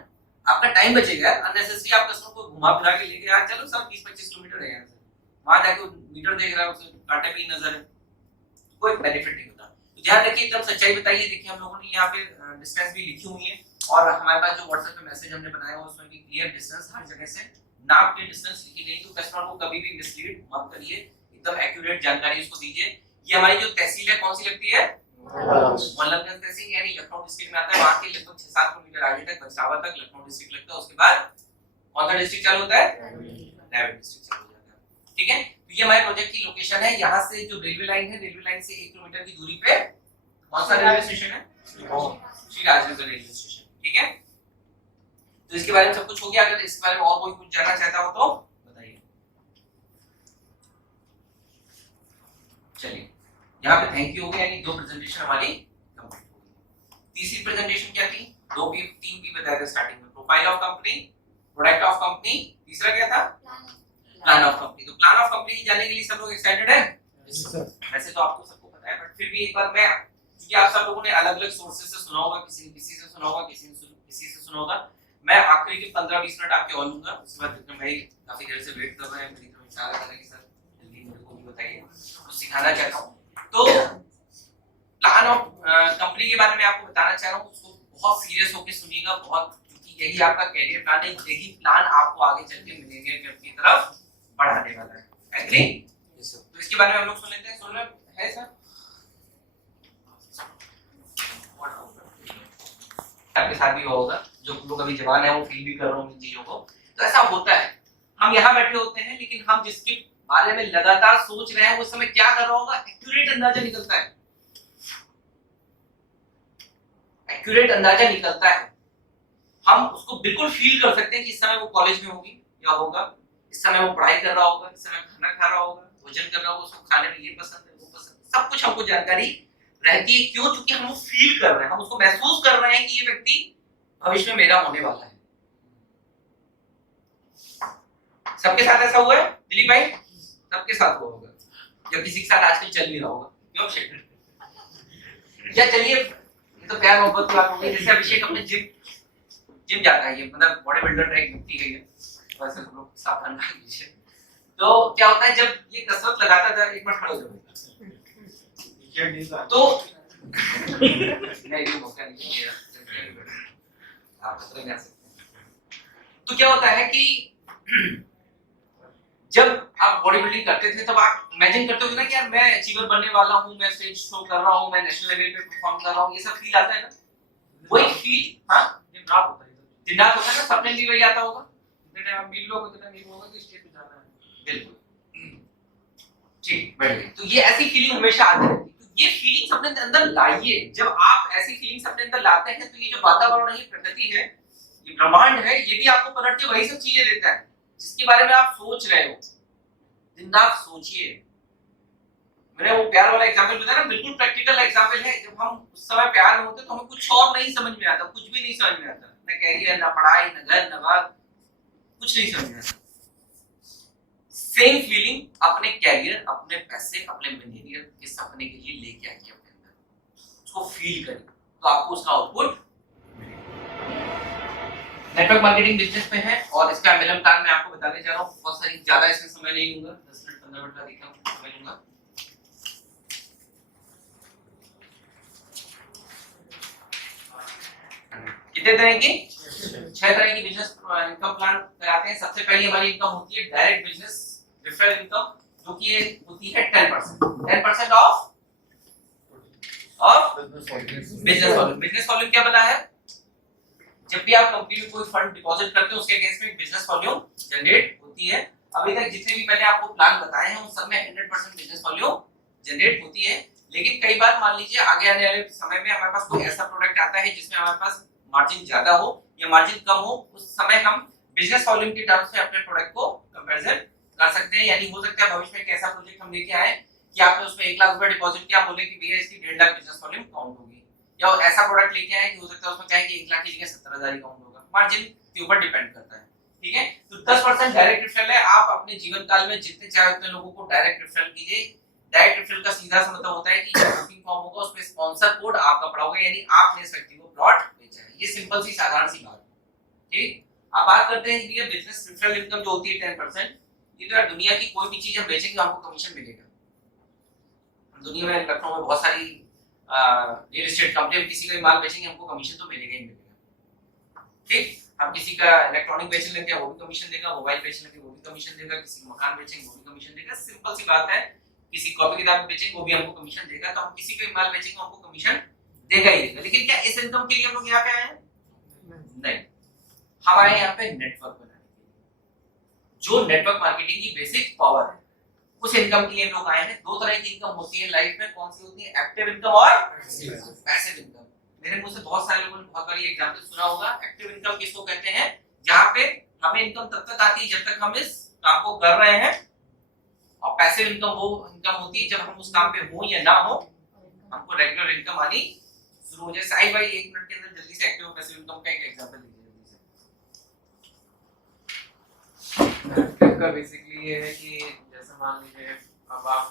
आपका टाइम बचेगा। अननेसेसरी आप कस्टमर को घुमा फिरा के लेके आ, चलो सर 20-25 किलोमीटर है यहाँ से, वहां जाके मीटर देख रहा है, उसे कांटे पे ही नजर है, कोई बेनिफिट नहीं होता। तो ध्यान रखिए, एकदम सच्चाई बताइए। देखिए हम लोगों ने यहाँ पे डिस्टेंस भी लिखी हुई है, और हमारे पास जो व्हाट्सएप पे मैसेज हमने बनाया हुआ उसमें भी क्लियर डिस्टेंस हर जगह से नाप के डिस्टेंस लिखी गई। तो कस्टमर को कभी भी मिसलीड मत करिए, एकदम एक्यूरेट जानकारी उसको दीजिए। ये हमारी जो तहसील है कौन सी लगती है? मोहल्लागंज तहसील, यानी लखनऊ डिस्ट्रिक्ट में आता है। वहां के लगभग 6-7 किलोमीटर आगे तक बछावा तक लखनऊ डिस्ट्रिक्ट लगता है। उसके बाद कौन सा डिस्ट्रिक्ट चालू होता है? रायगढ़ डिस्ट्रिक्ट चालू हो जाता है, ठीक है। तो ये हमारे प्रोजेक्ट की लोकेशन है। यहाँ से जो रेलवे लाइन है, रेलवे लाइन से 1 किलोमीटर की दूरी पे कौन सा रेलवे स्टेशन है? श्री राजनगर रेलवे स्टेशन, ठीक है। तो इसके बारे में सब कुछ हो गया। अगर इसके बारे में और कोई कुछ जानना चाहता हो तो बताइए। चलिए, यहाँ पे थैंक यू हो गया, यानी 2 प्रेजेंटेशन हमारी कंप्लीट हो गई। तीसरी प्रेजेंटेशन क्या थी? 3 बताया था स्टार्टिंग में, profile of company, product of company, तीसरा क्या था? Plan of company. तो प्लान ऑफ कंपनी जानने के लिए सब लोग एक्साइटेड है? वैसे तो आपको सबको पता है, बट फिर भी एक बार मैं, क्योंकि आप सब लोगों ने अलग अलग सोर्सेज से सुना होगा, किसी ने किसी से सुना होगा, किसी से सुना होगा, मैं आखिरी के 15-20 मिनट आपके और लूंगा। उसके बाद विक्रम भाई काफी देर से वेट कर रहे हैं, मेरी तरफ इशारा कर रहे हैं कि सर जल्दी मेरे को भी बताइए, तो सिखाना चाहता हूँ। तो प्लान ऑफ कंपनी के बारे में आपको बताना चाह रहा हूँ, उसको बहुत सीरियस होकर सुनिएगा, बहुत, क्योंकि यही आपका कैरियर प्लान है, यही प्लान आपको आगे चल के मिलेंगे की तरफ बढ़ाने वाला है। एग्री? तो इसके बारे में हम लोग सुन लेते हैं। सुन रहे हैं सर? आपके साथ भी होगा, जो लोग अभी जवान है वो फील भी कर रहे होंगे इन चीजों को। तो ऐसा होता है, हम यहाँ बैठे होते हैं, लेकिन हम जिसके बारे में लगातार सोच रहे हैं उस समय क्या कर रहा होगा, एक्यूरेट अंदाजा निकलता है। एक्यूरेट अंदाजा निकलता है, हम उसको बिल्कुल फील कर सकते हैं कि इस समय वो कॉलेज में होगी या होगा, इस समय वो पढ़ाई कर रहा होगा, इस समय खाना खा रहा होगा, भोजन कर रहा होगा, उसको खाने में ये पसंद है, वो पसंद है, सब कुछ हमको जानकारी रहती है। क्यों? क्योंकि हम उसको फील कर रहे हैं, हम उसको महसूस कर रहे हैं कि ये व्यक्ति भविष्य में मेरा होने वाला है। सबके साथ ऐसा हुआ है दिलीप भाई? सबके साथ हुआ होगा, या किसी के साथ आजकल चल नहीं रहा होगा, क्यों? या चलिए, ये तो प्यार मोहब्बत की बात हो गई। जैसे अभिषेक अपने जिम जाता है, ये मतलब बॉडी बिल्डर टाइप व्यक्ति है ये, वैसे तो लोग सावधान रह लीजिए। तो क्या होता है, जब ये कसरत लगाता था, एक मिनट खड़े हो जाओ, तो नहीं ये मौका नहीं है आप खतरे में आ सकते हैं। तो क्या होता है कि जब आप बॉडी बिल्डिंग करते थे तब आप इमेजिन करते हो ना कि यार मैं अचीवर बनने वाला हूँ, मैं स्टेज शो कर रहा हूँ, मैं नेशनल लेवल पे परफॉर्म कर रहा हूँ, ये सब फील आता है ना, वही फील हाँ दिन रात होता है दिन रात होता है ना, सपने भी वही आता होगा। जितने टाइम आप मिल लो उतने टाइम ये होगा कि स्टेज पे जाना है। बिल्कुल ठीक बढ़िया। तो ये ऐसी फीलिंग हमेशा आती रहती है। तो ये फीलिंग्स अपने अंदर लाइए। जब आप ऐसी फीलिंग्स अपने अंदर लाते हैं तो ये जो वातावरण है, ये प्रकृति है, ये ब्रह्मांड है, ये भी आपको पलट के वही सब चीजें देता है जिसके बारे में आप सोच रहे हो। दिन रात सोचिए। मैंने वो प्यार वाला एग्जांपल बताया ना, बिल्कुल प्रैक्टिकल एग्जांपल है। जब हम उस समय प्यार में होते तो हमें कुछ और नहीं समझ में आता, कुछ भी नहीं समझ में आता, न कैरियर, न पढ़ाई, न घर, न बात, कुछ नहीं समझ में आता। सेम फीलिंग अपने कैरियर, अपने पैसे, अपने मिलीनियर के सपने के लिए लेके आइए अपने अंदर, उसको फील करिए तो आपको उसका आउटपुट। नेटवर्क मार्केटिंग बिजनेस में है और इसका एमएलएम कार्ड मैं आपको बताने जा रहा हूँ। बहुत सारी ज्यादा इसमें समय नहीं लूंगा, 10 मिनट 15 मिनट का देखा समय लूंगा। कितने तरह की 6 तरह की बिजनेस इनकम प्लान कराते हैं। सबसे पहले हमारी इनकम होती है डायरेक्ट बिजनेस रेफरल इनकम, जो कि ये होती है 10% of business volume. Business volume क्या बता है? जब भी आप कंपनी में कोई फंड डिपॉजिट करते हो उसके अगेंस्ट में बिजनेस वॉल्यूम जनरेट होती है। अभी तक जितने भी मैंने आपको प्लान बताए हैं उन सब में 100% बिजनेस वॉल्यूम जनरेट होती है। लेकिन कई बार मान लीजिए आगे आने वाले समय में हमारे पास कोई ऐसा प्रोडक्ट आता है जिसमें हमारे पास मार्जिन ज्यादा हो या मार्जिन कम हो, उस समय हम बिजनेस वॉल्यूम के टर्म्स में अपने प्रोडक्ट को कंपैरिजन कर सकते हैं। यानी हो सकता है भविष्य में एक ऐसा प्रोजेक्ट हम लेके आए कि आपने उसमें 1 लाख रुपए डिपॉजिट किया, बोले कि भैया इसकी 1.5 लाख बिजनेस वॉल्यूम काउंट होगी, या ऐसा प्रोडक्ट लेके आए कि हो सकता है उसमें क्या है कि 1 लाख की जगह 70,000 ही काउंट होगा। मार्जिन के ऊपर डिपेंड करता है। ठीक है, तो 10% डायरेक्ट रेफरल है। आप अपने जीवन काल में जितने चाहे उतने लोगों को डायरेक्ट रेफरल कीजिए। डायरेक्ट रेफरल का सीधा सा मतलब होता है कि जो बुकिंग फॉर्म होगा उसमें स्पॉन्सर कोड आपका पड़ा होगा, यानी आपने इस व्यक्ति को प्लॉट बेचा है। ये सिंपल सी साधारण सी बात है। ठीक, अब बात करते हैं कि ये बिजनेस रेफरल इनकम जो होती है 10%, ये तो यार दुनिया की कोई भी चीज हम बेचेंगे हमको कमीशन मिलेगा। दुनिया में लखनऊ में बहुत सारी रियल एस्टेट कंपनी, किसी का माल बेचेंगे हमको कमीशन तो मिलेगा ही मिलेगा। ठीक, हम किसी का इलेक्ट्रॉनिक बेचने लगे वो भी कमीशन देगा, मोबाइल बेचने लगे वो भी कमीशन देगा, किसी का मकान बेचेंगे वो भी कमीशन देगा। सिंपल सी बात है, किसी कॉपी किताब बेचेंगे वो भी हमको कमीशन देगा, तो हम किसी का माल बेचेंगे हमको कमीशन देगा ही देगा। लेकिन क्या इस इनकम के लिए हम लोग यहाँ पे आए हैं? नहीं, हम आए यहाँ पे नेटवर्क बनाने के लिए। जो नेटवर्क मार्केटिंग की बेसिक पावर है उस इनकम के लिए लोग आए हैं। 2 तरह की इनकम होती है लाइफ में। कौन सी होती है? एक्टिव इनकम और पैसिव इनकम। मेरे मुंह से बहुत सारे लोगों ने बहुत बार ये एग्जांपल सुना होगा। एक्टिव इनकम किसको कहते हैं? जहां पे हमें इनकम तब तक आती है जब तक हम इस काम को कर रहे हैं, और पैसिव इनकम वो इनकम होती है जब हम उस काम पे हो या ना हो, हमको रेगुलर इनकम आनी शुरू हो जाए। साहिब भाई 1 मिनट के अंदर जल्दी से एक्टिव और पैसिव इनकम का एक एग्जांपल दीजिए जल्दी से। एक्टिव का बेसिकली ये है कि जैसे मान लीजिए अब आप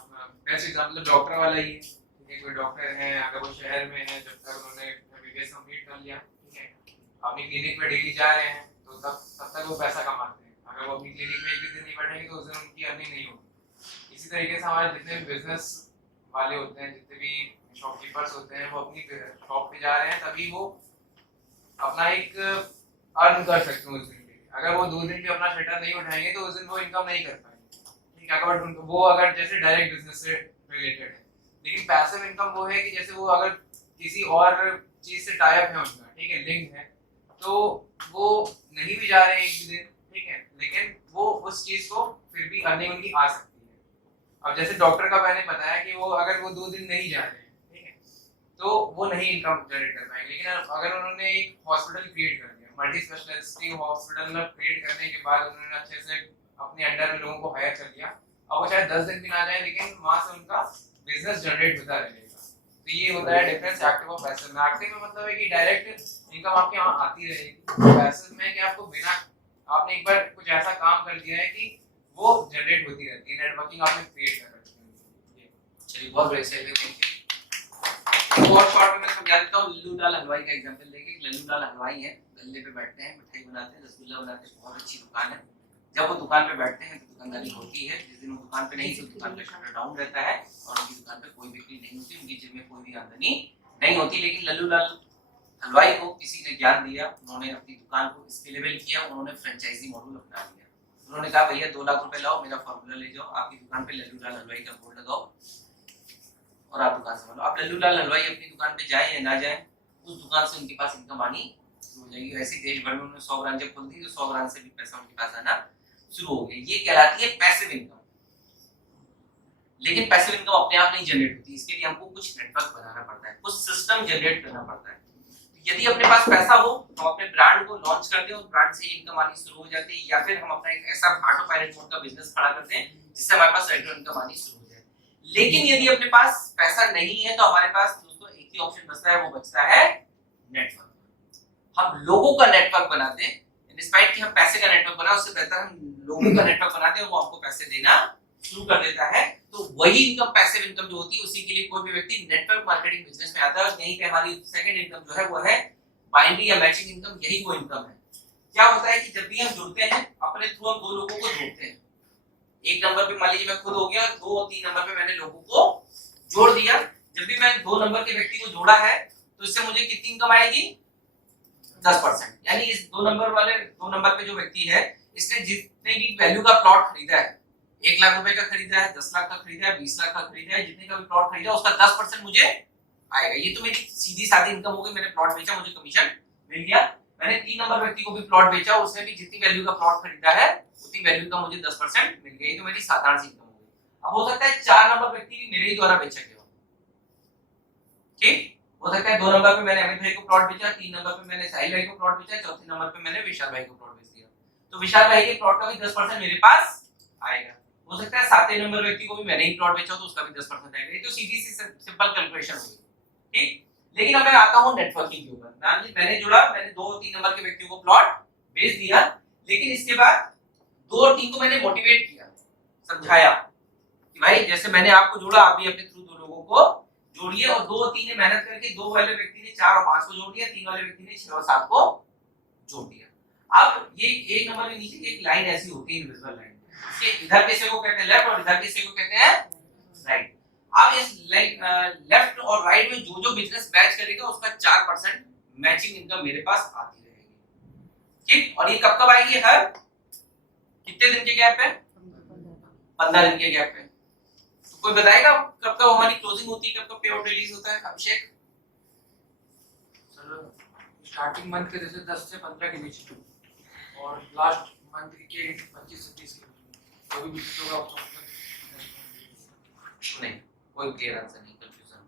बेस्ट एग्जांपल डॉक्टर वाला ही है। ठीक है, कोई डॉक्टर है, अगर वो शहर में है, जब तक उन्होंने एमबीबीएस कंप्लीट कर लिया, ठीक है, अपनी क्लिनिक में डेली जा रहे हैं तो तब तक वो पैसा कमाते हैं। अगर वो अपनी क्लिनिक में एक भी दिन नहीं बैठेंगे तो उस दिन उनकी अर्निंग नहीं होगी। इसी तरीके से हमारे जितने भी बिजनेस वाले होते हैं, जितने भी शॉपकीपर्स होते हैं, वो अपनी शॉप पे जा रहे हैं तभी वो अपना एक अर्न कर सकते हैं उस दिन के। अगर वो 2 दिन भी अपना शटर नहीं उठाएंगे तो उस दिन वो इनकम नहीं कर पाएंगे। ठीक है, अगर वो अगर जैसे डायरेक्ट बिजनेस से रिलेटेड है। लेकिन पैसिव इनकम वो है कि जैसे वो अगर किसी और चीज से टाई अप है उनका, ठीक है, लिंक है, तो वो नहीं भी जा रहे हैं एक भी दिन, ठीक है, लेकिन वो उस चीज को फिर भी अर्निंग उनकी आ सकती है। अब जैसे डॉक्टर का मैंने बताया कि वो अगर वो 2 दिन नहीं जा रहे हैं, ठीक है, तो वो नहीं इनकम जनरेट कर पाएंगे। लेकिन अगर उन्होंने एक हॉस्पिटल क्रिएट कर दिया, मल्टी स्पेशलिटी हॉस्पिटल में क्रिएट करने के बाद उन्होंने अच्छे से अपने अंडर में लोगों को हायर कर लिया, अब वो चाहे 10 दिन भी ना जाए लेकिन वहां से उनका बिजनेस जनरेट होता रहेगा। तो ये होता है डिफरेंस एक्टिव और पैसिव में। एक्टिव में मतलब है कि डायरेक्ट इनकम आपके यहाँ आती रहेगी। पैसिव में कि आपको बिना आपने एक बार कुछ ऐसा काम कर दिया है कि वो जनरेट होती रहती है, नेटवर्किंग आपने क्रिएट कर रखी है। चलिए बहुत बढ़िया से थैंक यू। बहुत शॉर्ट में मैं समझा देता हूँ। लल्लू लाल हलवाई का एग्जांपल लेके, लल्लू लाल हलवाई है, गल्ले पे बैठते हैं, मिठाई बनाते हैं, रसगुल्ला बनाते हैं, बहुत अच्छी दुकान है। जब वो दुकान पे बैठते हैं तो दुकानदारी होती है। जिस दिन वो दुकान पे नहीं तो दुकान का शटर डाउन रहता है और उनकी दुकान पे कोई बिक्री नहीं होती, उनकी जेब में कोई भी आमदनी नहीं होती, लेकिन लल्लू लाल हलवाई को किसी ने ज्ञान दिया, उन्होंने अपनी दुकान को स्केलेबल किया, उन्होंने फ्रेंचाइजी मॉडल अपना लिया। उन्होंने कहा भैया 2 लाख रुपए लाओ, मेरा फॉर्मूला ले जाओ, आपकी दुकान पे लल्लू लाल हलवाई का बोर्ड लगाओ और आप दुकान संभालो। आप लल्लू लाल हलवाई अपनी दुकान पे जाए या ना जाए, उस दुकान से उनके पास इनकम आनी शुरू हो जाएगी। ऐसे देश भर में उन्होंने 100 ब्रांचें खोल दी, तो 100 ब्रांच से भी पैसा उनके पास आना शुरू हो गया। ये कहलाती है पैसिव इनकम। लेकिन पैसिव इनकम अपने आप नहीं जनरेट होती, इसके लिए हमको कुछ नेटवर्क बनाना पड़ता है, कुछ सिस्टम जनरेट करना पड़ता है। तो यदि अपने पास पैसा हो तो हम अपने ब्रांड को लॉन्च करते हैं, उस ब्रांड से इनकम आनी शुरू हो जाती है, या फिर हम अपना एक ऐसा ऑटो पायलट मोड का बिजनेस खड़ा करते हैं जिससे हमारे पास रेगुलर इनकम आनी शुरू हो जाए। लेकिन यदि अपने पास पैसा नहीं है तो हमारे पास दोस्तों एक ही ऑप्शन बचता है, वो बचता है नेटवर्क। हम लोगों का नेटवर्क बनाते हैं, डिस्पाइट कि हम पैसे का नेटवर्क बनाए, उससे बेहतर हम लोगों का नेटवर्क बनाते हैं, वो हमको पैसे देना शुरू कर देता है। तो वही इनकम, पैसिव इनकम जो होती है, उसी के लिए कोई भी व्यक्ति नेटवर्क मार्केटिंग बिजनेस में आता है। और यहीं पे हमारी सेकंड इनकम जो है वो है बाइनरी या मैचिंग इनकम। यही वो इनकम है। क्या होता है कि जब भी हम जुड़ते हैं, अपने थ्रू हम 2 लोगों को जोड़ते हैं। एक नंबर पे मान लीजिए मैं खुद हो गया, 2 और 3 नंबर पे मैंने लोगों को जोड़ दिया। जब भी मैं 2 नंबर के व्यक्ति को जोड़ा है तो इससे मुझे कितनी इनकम आएगी? 10%। यानी इस 2 नंबर पे जो व्यक्ति है, इसने जितने भी वैल्यू का प्लॉट खरीदा है, 1 लाख रुपए का खरीदा है, 10 लाख का खरीदा है, 20 लाख का खरीदा है, जितने का भी प्लॉट खरीदा उसका 10% मुझे आएगा। ये तो मेरी सीधी सादी इनकम हो गई। मैंने प्लॉट बेचा, मुझे कमीशन मिल गया। मैंने 3 नंबर व्यक्ति को भी प्लॉट बेचा, उसने भी जितनी वैल्यू का प्लॉट खरीदा है उतनी वैल्यू का मुझे 10% मिल गया। ये तो मेरी साधारण सी इनकम हो गई। अब हो सकता है 4 नंबर व्यक्ति भी मेरे ही द्वारा बेचा गया हो। ठीक, हो सकता है 2 नंबर पे मैंने अमित भाई को प्लॉट बेचा, 3 नंबर पे मैंने साहिल भाई को प्लॉट बेचा, चौथे नंबर पे मैंने विशाल भाई को प्लॉट बेच दिया। तो विशाल भाई के प्लॉट का भी 10% मेरे पास आएगा। हो सकता है 7वें नंबर व्यक्ति को भी मैंने ही प्लॉट बेचा तो उसका भी 10% आएगा। ये तो सीधी सी सिंपल कैलकुलेशन होगी। ठीक, लेकिन अब मैं आता हूं नेटवर्किंग के ऊपर। मान लीजिए मैंने जुड़ा, मैंने 2 और 3 नंबर के व्यक्तियों को प्लॉट बेच दिया, लेकिन इसके बाद 2 और 3 को मैंने मोटिवेट किया, समझाया कि भाई जैसे मैंने आपको जोड़ा, आप भी अपने थ्रू 2 लोगों को जोड़िए। और 2 और 3 ने मेहनत करके 2 वाले व्यक्ति ने 4 और 5 को जोड़ दिया, 3 वाले व्यक्ति ने 6 और 7 को जोड़ दिया। अब ये 1 नंबर के नीचे एक लाइन ऐसी होती है, इनविजिबल लाइन। इसके इधर के हिस्से को कहते हैं लेफ्ट और इधर के हिस्से को कहते हैं राइट। अब इस लेफ्ट और राइट में जो जो बिजनेस मैच करेगा उसका 4% मैचिंग इनकम मेरे पास आती रहेगी। ठीक, और ये कब कब आएगी? हर कितने दिन के गैप पे? 15 दिन के गैप पे। तो कोई बताएगा कब कब हमारी क्लोजिंग होती है, कब कब पे आउट रिलीज होता है? अभिषेक सर, स्टार्टिंग मंथ के जैसे 10 से 15 के बीच में, और लास्ट मंथ के 25 से 30 के बीच में। कोई भी बिजनेस होगा उसका नहीं, कोई क्लियर आंसर नहीं, कंफ्यूजन।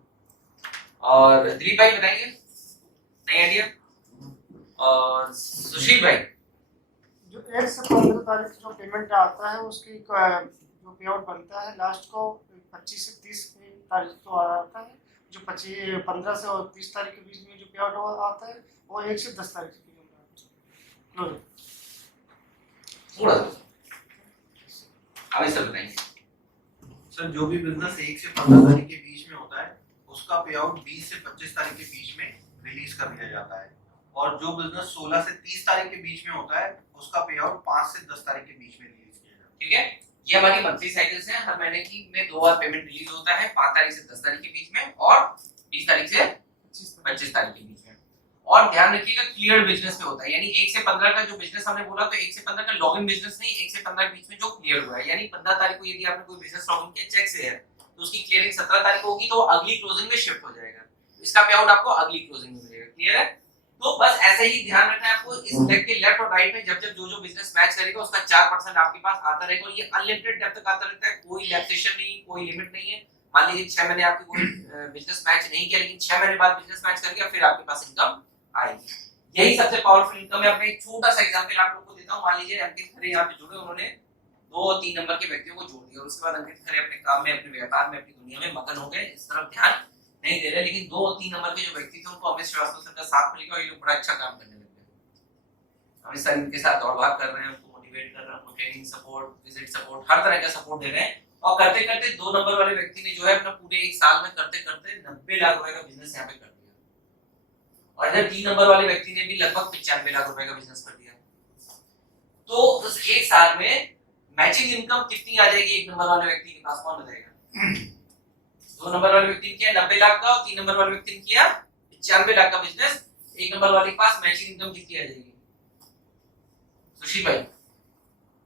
और दिलीप भाई बताएंगे नई आइडिया? और सुशील भाई? जो 1 से 15 तारीख जो पेमेंट आता है उसकी जो पे आउट बनता है लास्ट को 25 से 30 तारीख को आता है। जो 15 से और 30 तारीख के बीच में जो पे आउट आता है वो 1 से 10 तारीख के बीच में। थोड़ा अब इसे बताएंगे। सर जो भी बिजनेस 1 से 15 तारीख के बीच में होता है उसका पे आउट 20 से 25 तारीख के बीच में रिलीज कर दिया जाता है। और जो बिजनेस 16 से 30 तारीख के बीच में होता है उसका पे आउट 5 से 10 तारीख के बीच में रिलीज किया जाता है। ठीक है, ये हमारी मंथली साइकिल्स हैं। हर महीने की में 2 बार पेमेंट रिलीज होता है, 5 तारीख से 10 तारीख के बीच में और 20 तारीख से 25 तारीख के बीच में। और ध्यान रखिएगा क्लियर बिजनेस पे होता है, यानी 1 से 15 का जो बिजनेस हमने बोला तो 1 से 15 का लॉगिन बिजनेस नहीं, 1 से 15 के बीच में जो क्लियर हुआ है। यानी 15 तारीख को यदि आपने कोई बिजनेस लॉगिन किया चेक से है तो उसकी क्लियरिंग 17 तारीख को होगी, तो अगली क्लोजिंग में शिफ्ट हो जाएगा। इसका पे आउट आपको अगली क्लोजिंग में मिलेगा। क्लियर है? तो बस ऐसे ही ध्यान रखना है आपको, इस लेग के लेफ्ट और राइट में जब जब जो जो बिजनेस मैच करेगा उसका 4% आपके पास आता रहेगा। और ये अनलिमिटेड डेप्थ तक आता रहता है, कोई लैप्सेशन नहीं, कोई लिमिट नहीं है। मान लीजिए 6 महीने आपकी कोई बिजनेस मैच नहीं किया, लेकिन 6 महीने बाद बिजनेस मैच कर गया, फिर आपके पास इनकम आएगी। यही सबसे पावरफुल इनकम है। अपने एक छोटा सा एग्जांपल आप लोगों को देता हूं। मान लीजिए अंकित खरे यहाँ पे जुड़े, उन्होंने 2 और 3 नंबर के व्यक्तियों को जोड़ दिया और उसके बाद अंकित खरे अपने काम में, अपने व्यापार में, अपनी दुनिया में मगन हो गए, इस तरफ ध्यान नहीं दे रहे। लेकिन 2 और 3 नंबर के जो व्यक्ति थे उनको अमित श्रीवास्तव सर का साथ मिल गया और ये लोग बड़ा अच्छा काम करने लग गए। अमित सर इनके साथ दौड़ भाग कर रहे हैं, उनको मोटिवेट कर रहे हैं, उनको ट्रेनिंग सपोर्ट, विजिट सपोर्ट, हर तरह का सपोर्ट दे रहे हैं। और करते करते 2 नंबर वाले व्यक्ति ने जो है अपना पूरे 1 साल में करते करते 90 लाख रुपए का बिजनेस यहाँ पे कर दिया। और इधर 3 नंबर वाले व्यक्ति ने भी लगभग 95 लाख रुपए का बिजनेस कर दिया। तो उस 1 साल में मैचिंग इनकम कितनी आ जाएगी 1 नंबर वाले व्यक्ति के पास, कौन बताएगा? 2 नंबर वाले व्यक्ति ने किया 90 लाख का और 3 नंबर वाले व्यक्ति ने किया 95 लाख का बिजनेस। 1 नंबर वाले के पास मैचिंग इनकम कितनी आ जाएगी सुशील भाई?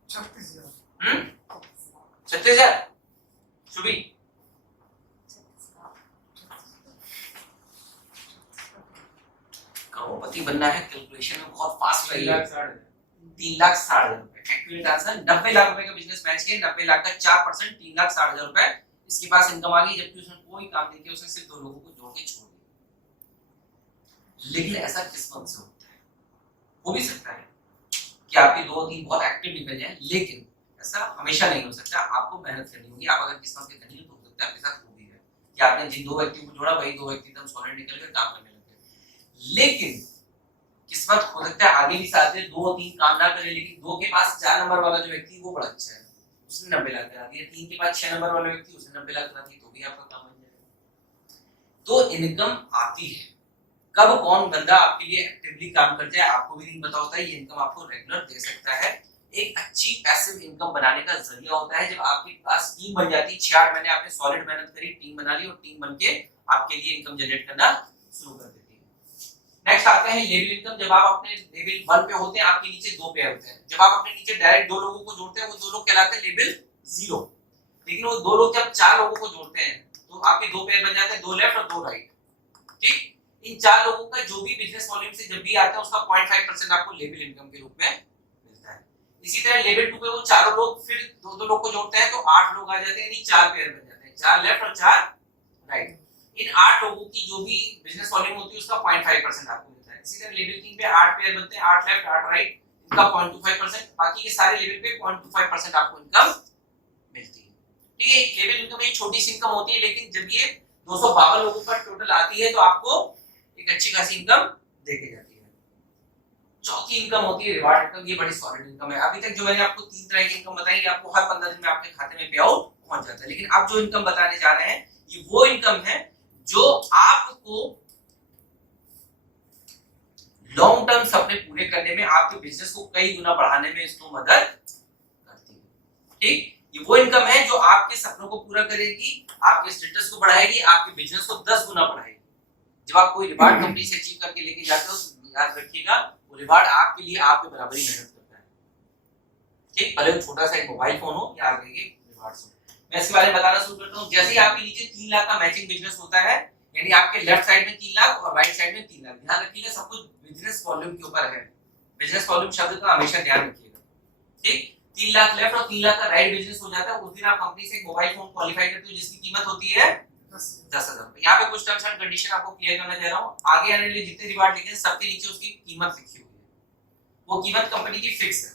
36,000। 36,000। शुभी करोड़पति बनना है, कैलकुलेशन में बहुत फास्ट रही है। 3,60,000 रुपए एक्यूरेट आंसर। 90 लाख रुपए का बिजनेस मैच किया, 90 लाख का 4% 3,60,000 रुपए इसके पास इनकम आ गई, जबकि उसने कोई काम नहीं किया, उसने सिर्फ 2 लोगों को जोड़ के छोड़ दिया। लेकिन ऐसा किस्मत से होता है, हो भी सकता है कि आपके 2-3 बहुत एक्टिव निकल जाए, लेकिन ऐसा हमेशा नहीं हो सकता। आपको मेहनत करनी होगी। आप अगर किस्मत के धनी हो तो हो सकता है आपके साथ हो भी है कि आपने जिन 2 व्यक्तियों को जोड़ा वही 2 व्यक्ति एकदम सॉलिड निकल गए, काम करने लग गए। लेकिन किस्मत हो सकता है आगे भी साथ दे, 2-3 काम ना करे, लेकिन 2 के पास 4 नंबर वाला जो व्यक्ति वो बड़ा अच्छा है, उसने 90 लाख करा दिया। 3 के पास 6 नंबर वाला व्यक्ति उसने 90 लाख करा दिया, तो भी आपका काम बन जाएगा। तो इनकम आती है। कब कौन बंदा आपके लिए एक्टिवली काम कर जाए आपको भी नहीं पता होता है। ये इनकम आपको रेगुलर दे सकता है। एक अच्छी पैसिव इनकम बनाने का जरिया होता है जब आपके पास टीम बन जाती है। 6-8 महीने आपने सॉलिड मेहनत करी, टीम बना ली और टीम बनके आपके लिए इनकम जनरेट करना शुरू कर देती है। नेक्स्ट आते हैं लेवल इनकम। जब आप अपने लेवल 1 पे होते हैं, आपके नीचे 2 पेयर होते हैं। जब आप अपने नीचे डायरेक्ट 2 लोगों को जोड़ते हैं, वो 2 लोग कहलाते हैं लेवल 0। लेकिन वो 2 लोग जब 4 लोगों को जोड़ते हैं तो आपके 2 पेयर बन जाते हैं, 2 लेफ्ट और 2 राइट। ठीक, इन 4 लोगों का जो भी बिजनेस वॉल्यूम से जब भी आता है उसका 0.5% आपको लेवल इनकम के रूप में मिलता है। इसी तरह लेवल 2 पे वो चारों लोग फिर 2-2 लोग को जोड़ते हैं तो 8 लोग आ जाते हैं, यानी 4 पेयर बन जाते हैं, 4 लेफ्ट और 4 राइट। इन 8 लोगों की जो भी बिजनेस वॉल्यूम होती है उसका 0.5% आपको मिलता है। इसी तरह लेवल 3 पे 8 पेयर बनते हैं, 8 लेफ्ट 8 राइट, इनका 0.25%। बाकी के सारे लेवल पे 0.25% आपको इनकम मिलती है। ठीक है, लेवल इनकम एक छोटी सी इनकम होती है, लेकिन जब ये 252 लोगों पर टोटल आती है तो आपको एक अच्छी खासी इनकम देके जाती है। चौथी इनकम होती है रिवार्ड इनकम। ये बड़ी सॉलिड इनकम है। अभी तक जो मैंने आपको 3 तरह की इनकम बताई, आपको हर 15 दिन में आपके खाते में पे आउट पहुंच जाता है। लेकिन अब जो इनकम बताने जा रहे हैं ये वो इनकम है जो आपको लॉन्ग टर्म सपने पूरे करने में, आपके बिजनेस को कई गुना बढ़ाने में इसको मदद करती है। ठीक, ये वो इनकम है जो आपके सपनों को पूरा करेगी, आपके स्टेटस को बढ़ाएगी, आपके बिजनेस को 10 गुना बढ़ाएगी। जब आप कोई रिवार्ड कंपनी से अचीव करके लेके जाते हो, याद रखिएगा वो रिवार्ड आपके लिए आपके बराबर ही मेहनत करता है। ठीक, भले वो छोटा सा एक मोबाइल फोन हो या आगे के रिवार्ड्स हो। मैं इसके बारे में बताना शुरू करता हूं। जैसे ही आपके नीचे 3 लाख का मैचिंग बिजनेस होता है, यानी आपके लेफ्ट साइड में 3 लाख और राइट साइड में 3 लाख। ध्यान रखिएगा सब कुछ बिजनेस वॉल्यूम के ऊपर है। बिजनेस वॉल्यूम शब्द का हमेशा ध्यान रखिएगा। ठीक, 3 लाख लेफ्ट और 3 लाख का राइट बिजनेस हो जाता है, उस दिन आप कंपनी से एक मोबाइल फोन क्वालिफाई करते हो जिसकी कीमत होती है 10,000 रुपए। यहाँ पे कुछ टर्म्स एंड कंडीशन आपको क्लियर करना चाह रहा हूँ। आगे आने वाले जितने रिवार्ड लिखे हैं सबके नीचे उसकी कीमत लिखी हुई है, वो कीमत कंपनी की फिक्स है।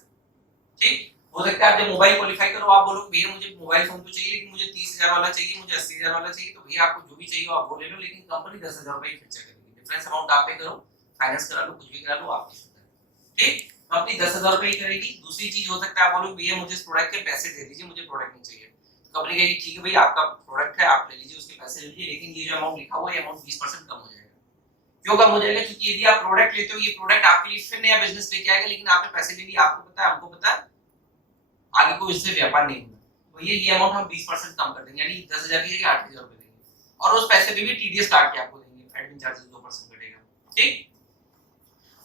ठीक, हो सकता है आप जब मोबाइल क्वालिफाई करो आप बोलो भैया मुझे मोबाइल फोन तो चाहिए, लेकिन मुझे 30,000 वाला चाहिए, मुझे 80,000 वाला चाहिए, तो भैया आपको जो भी चाहिए आप वो ले लो, लेकिन कंपनी 10,000 रुपए खर्चा करेगी। डिफरेंस अमाउंट आप पे करो, फाइनेंस करा लो, कुछ भी करा लो, आपकी सुविधा है। ठीक, कंपनी 10,000 रुपए ही करेगी। दूसरी चीज हो सकता है आप बोलो भैया मुझे इस प्रोडक्ट के पैसे दे दीजिए, मुझे प्रोडक्ट नहीं चाहिए, तो कंपनी कहेगी ठीक है भैया आपका प्रोडक्ट है आप ले लीजिए, उसके पैसे ले लीजिए, लेकिन ये जो अमाउंट लिखा हुआ है ये अमाउंट 20% कम हो जाएगा। क्यों कम हो जाएगा? क्योंकि यदि आप प्रोडक्ट लेते हो ये प्रोडक्ट आपके लिए फिर नया बिजनेस लेके आएगा, लेकिन आपने पैसे ले लिए, आपको पता है हमको पता है आगे कोई इससे व्यापार नहीं होगा, तो ये अमाउंट हम 20% कम कर देंगे, यानी 10,000 की जगह 8,000 रुपए देंगे, और उस पैसे पे भी टीडीएस काट के आपको देंगे, एडमिन चार्जेस 2% कटेगा। ठीक,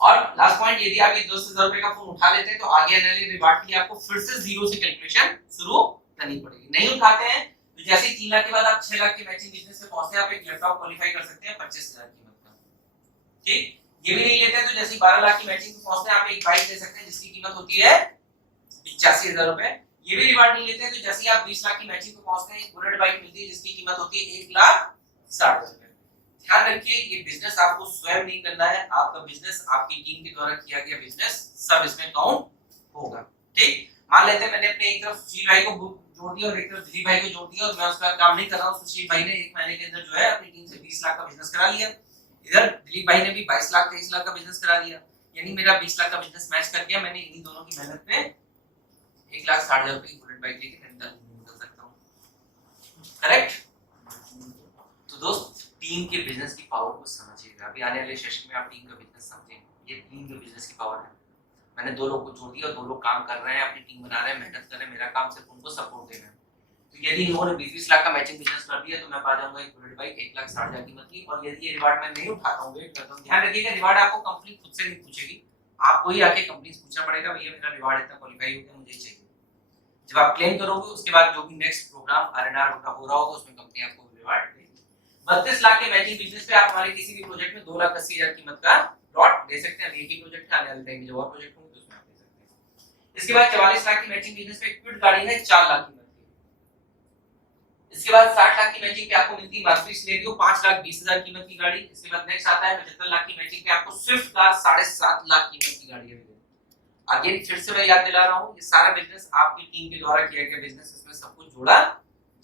और लास्ट पॉइंट, यदि आप ये 10,000 रुपए का फोन उठा लेते हैं तो आगे आने वाले रिवार्ड के लिए आपको फिर से जीरो से कैलकुलेशन शुरू करनी पड़ेगी। नहीं उठाते हैं तो जैसे ही 3 लाख के बाद आप 6 लाख के मैचिंग बिजनेस में पहुंचते हैं, आप एक लैपटॉप क्वालिफाई कर सकते हैं 25,000 कीमत का। ठीक, ये भी नहीं लेते हैं तो जैसे 12 लाख की मैचिंग में पहुंचते हैं आप एक बाइक ले सकते हैं जिसकी कीमत होती है 85,000 रुपए। ये भी रिवार्ड नहीं लेते हैं तो जैसे ही आप 20 लाख की मैचिंग में पहुंचते हैं एक बुलेट बाइक मिलती है जिसकी कीमत होती है 1,60,000 रुपए। ध्यान रखिए ये बिजनेस आपको स्वयं नहीं करना है, आपका बिजनेस आपकी टीम के द्वारा किया गया बिजनेस सब इसमें काउंट होगा। ठीक, मान लेते हैं मैंने अपने एक तरफ सुशील भाई को जोड़ दिया और एक तरफ दिलीप भाई को जोड़ दिया और मैं उस पर काम नहीं कर रहा हूँ। सुशील भाई ने 1 महीने के अंदर जो है अपनी टीम से 20 लाख का बिजनेस करा लिया, इधर दिलीप भाई ने भी 22 लाख 23 लाख का बिजनेस करा लिया, यानी मेरा 20 लाख का बिजनेस मैच कर गया। मैंने इन्हीं दोनों की मेहनत पे 1,60,000 रुपए की बुलेट बाइक लेके निकल सकता हूँ। करेक्ट? तो दोस्त टीम के बिजनेस की पावर को समझिएगा। अभी आने वाले सेशन में आप टीम का बिजनेस समझेंगे, ये टीम के बिजनेस की पावर है। मैंने 2 लोग को जोड़ दिया और 2 लोग काम कर रहे हैं, अपनी टीम बना रहे हैं, मेहनत कर रहे हैं, मेरा काम सिर्फ उनको सपोर्ट देना है। तो यदि इन्होंने 20 लाख का मैचिंग बिजनेस कर दिया तो मैं पा जाऊंगा एक बुलेट बाइक 1,60,000 कीमत की। और यदि ये रिवार्ड मैं नहीं उठाता हूँ, वेट करता हूँ, ध्यान रखिएगा रिवार्ड आपको कंपनी खुद से नहीं पूछेगी, आपको ही आके कंपनी से पूछना पड़ेगा भैया मेरा रिवार्ड इतना क्वालिफाई हो गया, मुझे चाहिए। जब आप क्लेम करोगे उसके बाद जो भी नेक्स्ट प्रोग्राम आरएनआर हो रहा होगा उसमें कंपनी आपको रिवार्ड देगी। 32 लाख के मैचिंग बिजनेस पे आप हमारे किसी भी प्रोजेक्ट में 2,80,000 कीमत का प्लॉट ले सकते हैं। अभी एक ही प्रोजेक्ट है, आने वाले टाइम में जो और प्रोजेक्ट होंगे उसमें आप ले सकते हैं। इसके बाद 44 लाख की मैचिंग बिजनेस पे क्विड गाड़ी है 4 लाख कीमत की। इसके बाद 60 लाख की मैचिंग पे आपको मिलती है मारुति स्लेवियो 5,20,000 कीमत की गाड़ी। इसके बाद नेक्स्ट आता है 75 लाख की मैचिंग पे आपको स्विफ्ट कार 7.5 लाख कीमत की गाड़ी है। अगेन फिर से मैं याद दिला रहा हूँ, ये सारा बिजनेस आपकी टीम के द्वारा किया गया बिजनेस, इसमें सब कुछ जोड़ा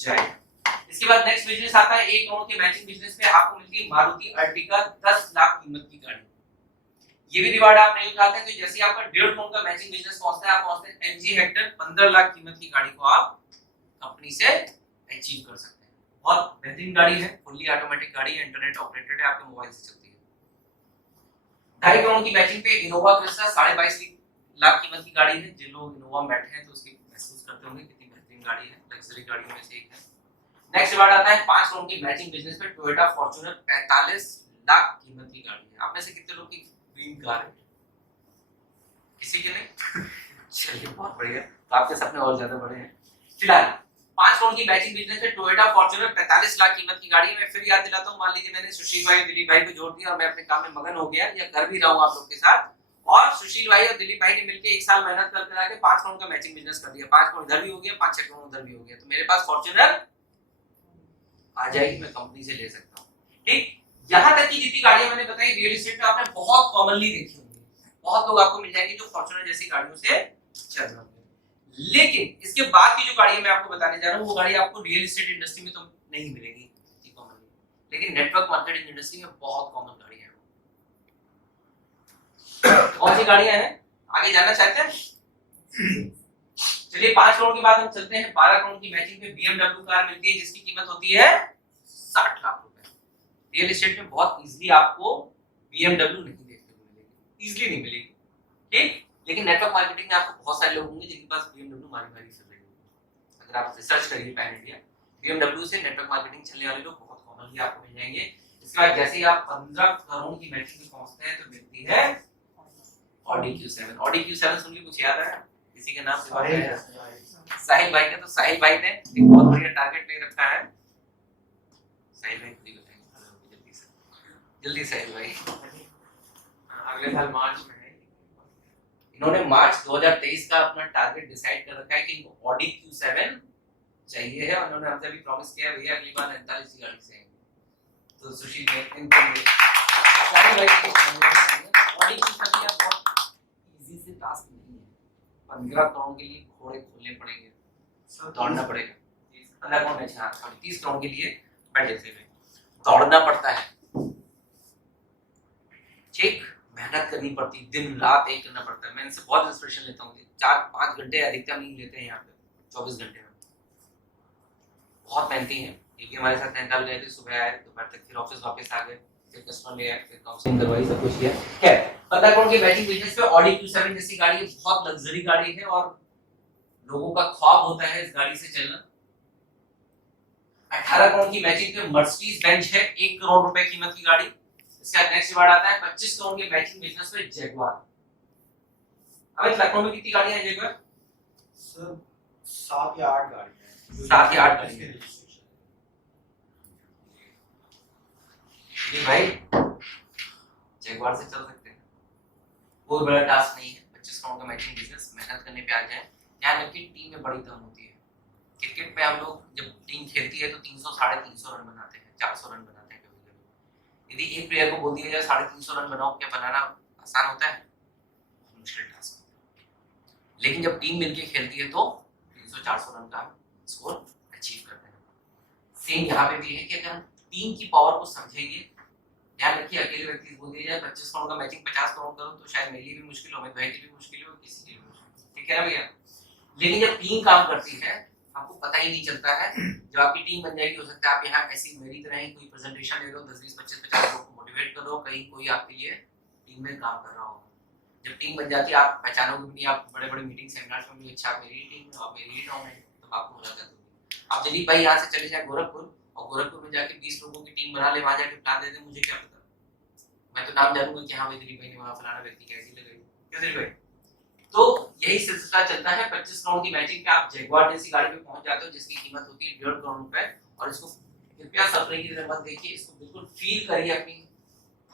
जाएगा। इसके बाद नेक्स्ट बिजनेस आता है 1 करोड़ के मैचिंग बिजनेस में आपको मिलती है मारुति अर्टिगा 10 लाख कीमत की गाड़ी। ये भी रिवार्ड आप नहीं उठाते तो जैसे आपका 1.5 करोड़ का मैचिंग बिजनेस पहुंचता है, आप पहुंचते हैं एमजी हेक्टर 15 लाख कीमत की गाड़ी को आप कंपनी से अचीव कर सकते हैं। बहुत बेहतरीन गाड़ी है, फुल्ली ऑटोमेटिक गाड़ी है, इंटरनेट ऑपरेटेड है, आपके मोबाइल से चलती है। 2.5 करोड़ की मैचिंग पे इनोवा क्रिस्टा 22.5 लाख कीमत की गाड़ी है। जिन लोग इनोवा में बैठे हैं तो उसकी महसूस करते होंगे कितनी बेहतरीन गाड़ी है, लग्जरी गाड़ियों में से एक है। नेक्स्ट रिवार्ड आता है 5 करोड़ की मैचिंग बिजनेस पे टोयोटा फॉर्च्यूनर 45 लाख कीमत की गाड़ी है। आप में से कितने लोग की ड्रीम कार है? किसी के नहीं? चलिए बहुत बढ़िया, तो आपके सपने और ज्यादा बड़े हैं। फिलहाल 5 करोड़ की मैचिंग बिजनेस पे टोयोटा फॉर्च्यूनर 45 लाख कीमत की गाड़ी है। मैं फिर याद दिलाता हूं, मान लीजिए मैंने सुशील भाई दिलीप भाई को जोड़ दिया और मैं अपने काम में मगन हो गया या कर भी रहा हूं आप लोग के साथ, और सुशील भाई और दिलीप भाई ने मिलकर 1 साल मेहनत कर के 5 करोड़ का मैचिंग बिजनेस कर दिया। 5 करोड़ इधर भी हो गया, 5-6 करोड़ उधर भी हो गया, तो मेरे पास फॉर्च्यूनर आ जाएगी, मैं कंपनी से ले सकता हूँ। ठीक, यहाँ तक की जितनी गाड़ियां मैंने बताई रियल एस्टेट में आपने बहुत कॉमनली देखी होंगी, बहुत लोग आपको मिल जाएंगे जो फॉर्च्यूनर जैसी गाड़ियों से चल रहे होंगे। लेकिन इसके बाद की जो गाड़ियां मैं आपको बताने जा रहा हूँ वो गाड़ी आपको रियल एस्टेट इंडस्ट्री में तो नहीं मिलेगी इतनी कॉमनली, लेकिन नेटवर्क मार्केटिंग इंडस्ट्री में बहुत कॉमन गाड़ियां हैं। कौन सी गाड़ियां हैं आगे जानना चाहते हैं? चलिए 5 करोड़ के बाद हम चलते हैं 12 करोड़ की मैचिंग पे BMW कार मिलती है जिसकी कीमत होती है 60 लाख रुपए। रियल एस्टेट में बहुत इजीली आपको BMW नहीं देखने को मिलेगी, इजीली नहीं मिलेगी। ठीक, लेकिन नेटवर्क मार्केटिंग में आपको बहुत सारे लोग होंगे जिनके पास BMW मारी मारी चल रही होगी। अगर आप रिसर्च करिए पैन इंडिया, BMW से नेटवर्क मार्केटिंग चलने वाले लोग बहुत कॉमनली आपको मिल जाएंगे। इसके बाद जैसे ही आप 15 करोड़ की मैचिंग में पहुंचते हैं तो मिलती है Audi Q7। Audi Q7 सुन के कुछ याद आया किसी के नाम से? साहिल भाई का, तो साहिल भाई ने एक बहुत बढ़िया टारगेट ले रखा है। साहिल भाई खुद ही बताएंगे जल्दी साहिल भाई। अगले साल मार्च में है। इन्होंने मार्च 2023 का अपना टारगेट डिसाइड कर रखा है कि इनको Audi Q7 चाहिए है, और उन्होंने हमसे भी प्रॉमिस किया है भैया अगली बार 49 की गाड़ी से आएंगे। तो सुशील भाई इनको साहिल भाई Audi Q7 या बहुत इजी से टास्क नहीं है। 15 करोड़ के लिए घोड़े खोलने पड़ेंगे, दौड़ना पड़ेगा। 15 करोड़ नहीं, हाँ 30 करोड़ के लिए बैठे थे दौड़ना पड़ता है। ठीक, मेहनत करनी पड़ती है, दिन रात एक करना पड़ता है। मैं इनसे बहुत इंस्पिरेशन लेता हूँ, 4-5 घंटे अधिकतम नहीं लेते हैं यहाँ पे 24 घंटे में। बहुत मेहनती हैं। ये भी हमारे साथ नैनीताल गए थे, सुबह आए दोपहर तक, फिर ऑफिस वापस आ गए, फिर कस्टमर ले आए, फिर काउंसलिंग करवाई, सब कुछ किया। खैर 15 करोड़ के बैटिंग बिजनेस पे Audi Q7 जैसी गाड़ी बहुत लग्जरी गाड़ी है और लोगों का ख्वाब होता है इस गाड़ी से चलना। 18 करोड़ की मैचिंग पे मर्सिडीज बेंज है 1 करोड़ रुपए कीमत की गाड़ी। इसका नेक्स्ट रिवार्ड आता है 25 करोड़ के मैचिंग बिजनेस पे जैगुआर। अब लखनऊ में कितनी गाड़ियां हैं जैगुआर? सर 7 या 8 गाड़ियां हैं। 7 या 8 गाड़ियां हैं। ये भाई जैगुआर से चल सकते हैं, कोई बड़ा टास्क नहीं है। 25 करोड़ का मैचिंग बिजनेस, मेहनत करने पे आ जाए। ध्यान रखिए टीम में बड़ी दम होती है। क्रिकेट में हम लोग जब टीम खेलती है तो 300-350 रन बनाते हैं, 400 रन बनाते हैं कभी कभी। यदि एक प्लेयर को बोल दिया जाए 350 रन बनाओ, क्या बनाना आसान होता है? मुश्किल टास्क होता है। लेकिन जब टीम मिलके खेलती है तो 300-400 रन का स्कोर अचीव करते हैं। सेम यहाँ पे भी है कि अगर हम टीम की पावर को समझेंगे, ध्यान रखिए अकेले व्यक्ति बोल दिया जाए 25 करोड़ का मैचिंग 50 करोड़ करो तो शायद मेरे लिए भी मुश्किल हो, भाई की भी मुश्किल हो, किसी की भी मुश्किल, ठीक है ना भैया? लेकिन जब टीम काम करती है आपको पता ही नहीं चलता है। जब आपकी टीम बन जाएगी, हो सकता है आप यहाँ ऐसी मेरी तरह ही कोई प्रेजेंटेशन ले लो, 10-20-25-50 लोग को मोटिवेट करो, कहीं कोई आपके लिए टीम में काम कर रहा हो। जब टीम बन जाती है आप पहचानोगे भी नहीं, आप बड़े बड़े मीटिंग सेमिनार्स में भी अच्छा मेरी टीम है और मेरी ही टाउन है, तो आपको मुलाकात होगी। अब दिलीप भाई यहाँ से चले जाए गोरखपुर और गोरखपुर में जाके 20 लोगों की टीम बना ले, वहां जाके प्लान दे दे, मुझे क्या पता, मैं तो नाम जानूंगा कि हाँ भाई दिलीप भाई ने वहां फलाना व्यक्ति कैसी लगाई, क्यों दिलीप भाई? तो यही सिलसिला चलता है। 25 करोड़ की मैचिंग पे आप जगुआर जैसी गाड़ी पे पहुंच जाते हो जिसकी कीमत होती है 1.5 करोड़ रुपए, और इसको कृपया सपने की तरह मत देखिए, इसको बिल्कुल फील करिए, अपनी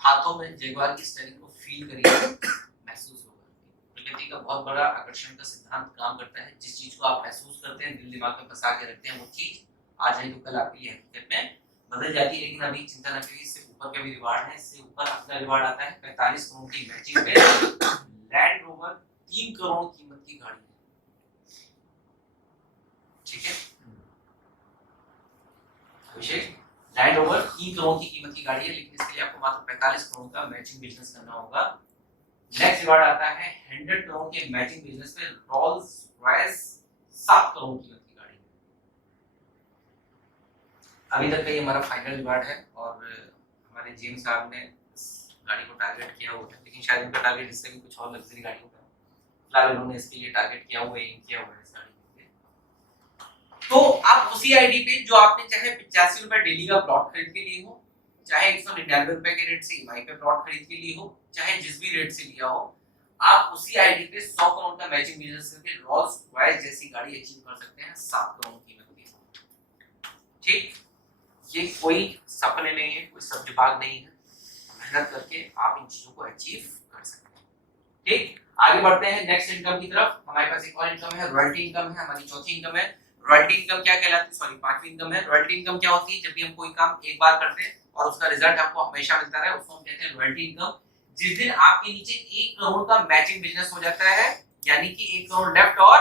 हाथों में जगुआर की स्टीयरिंग को फील करिए, महसूस होगा। प्रकृति का बहुत बड़ा आकर्षण का सिद्धांत काम करता है, जिस चीज को आप महसूस करते हैं, दिल दिमाग में फंसा के रखते हैं, वो चीज आज नहीं तो कल आपके लिए हकीकत में बदल जाती है। लेकिन अभी चिंता न करिए, इससे ऊपर का भी रिवार्ड है, इससे ऊपर अगला रिवार्ड आता है 45 करोड़ की मैचिंग पे लैंड रोवर 3 करोड़ कीमत की गाड़ी है, ठीक है अभिषेक, लैंड रोवर 3 करोड़ की कीमत की गाड़ी है, लेकिन इसके लिए आपको मात्र 45 करोड़ का मैचिंग बिजनेस करना होगा। नेक्स्ट रिवार्ड आता है 100 करोड़ के मैचिंग बिजनेस पे रोल्स रॉयस 7 करोड़ कीमत की गाड़ी है। अभी तक का ये हमारा फाइनल रिवार्ड है, और हमारे जेम्स साहब ने इस गाड़ी को टारगेट किया हुआ है, लेकिन शायद उनका टारगेट इससे भी कुछ और लग्जरी गाड़ियों का है। फिलहाल उन्होंने इसके लिए टारगेट किया हुआ है, एम किया हुआ है इस गाड़ी के लिए। तो आप उसी आईडी पे जो आपने चाहे 85 रुपए डेली का प्लॉट खरीद के लिए हो, चाहे 199 रुपए के रेट से ईएमआई पे प्लॉट खरीद के लिए हो, चाहे जिस भी रेट से लिया हो, आप उसी आईडी पे 100 करोड़ का मैचिंग बिजनेस करके रोल्स रॉयस जैसी गाड़ी अचीव कर सकते हैं 7 करोड़ कीमत की। ठीक, ये कोई सपने नहीं है, कोई सब दिमाग नहीं है, मेहनत करके आप इन चीजों को अचीव कर सकते हैं। ठीक, आगे बढ़ते हैं नेक्स्ट इनकम की तरफ। हमारे पास एक और इनकम है, रॉयल्टी इनकम है, हमारी चौथी इनकम है। रॉयल्टी इनकम क्या कहलाती है, सॉरी पांचवी इनकम है। रॉयल्टी इनकम क्या होती है, जब भी हम कोई काम एक बार करते हैं और उसका रिजल्ट आपको हमेशा मिलता रहे, उसको हम कहते हैं रॉयल्टी इनकम। जिस दिन आपके नीचे 1 करोड़ का मैचिंग बिजनेस हो जाता है, यानी कि 1 करोड़ लेफ्ट और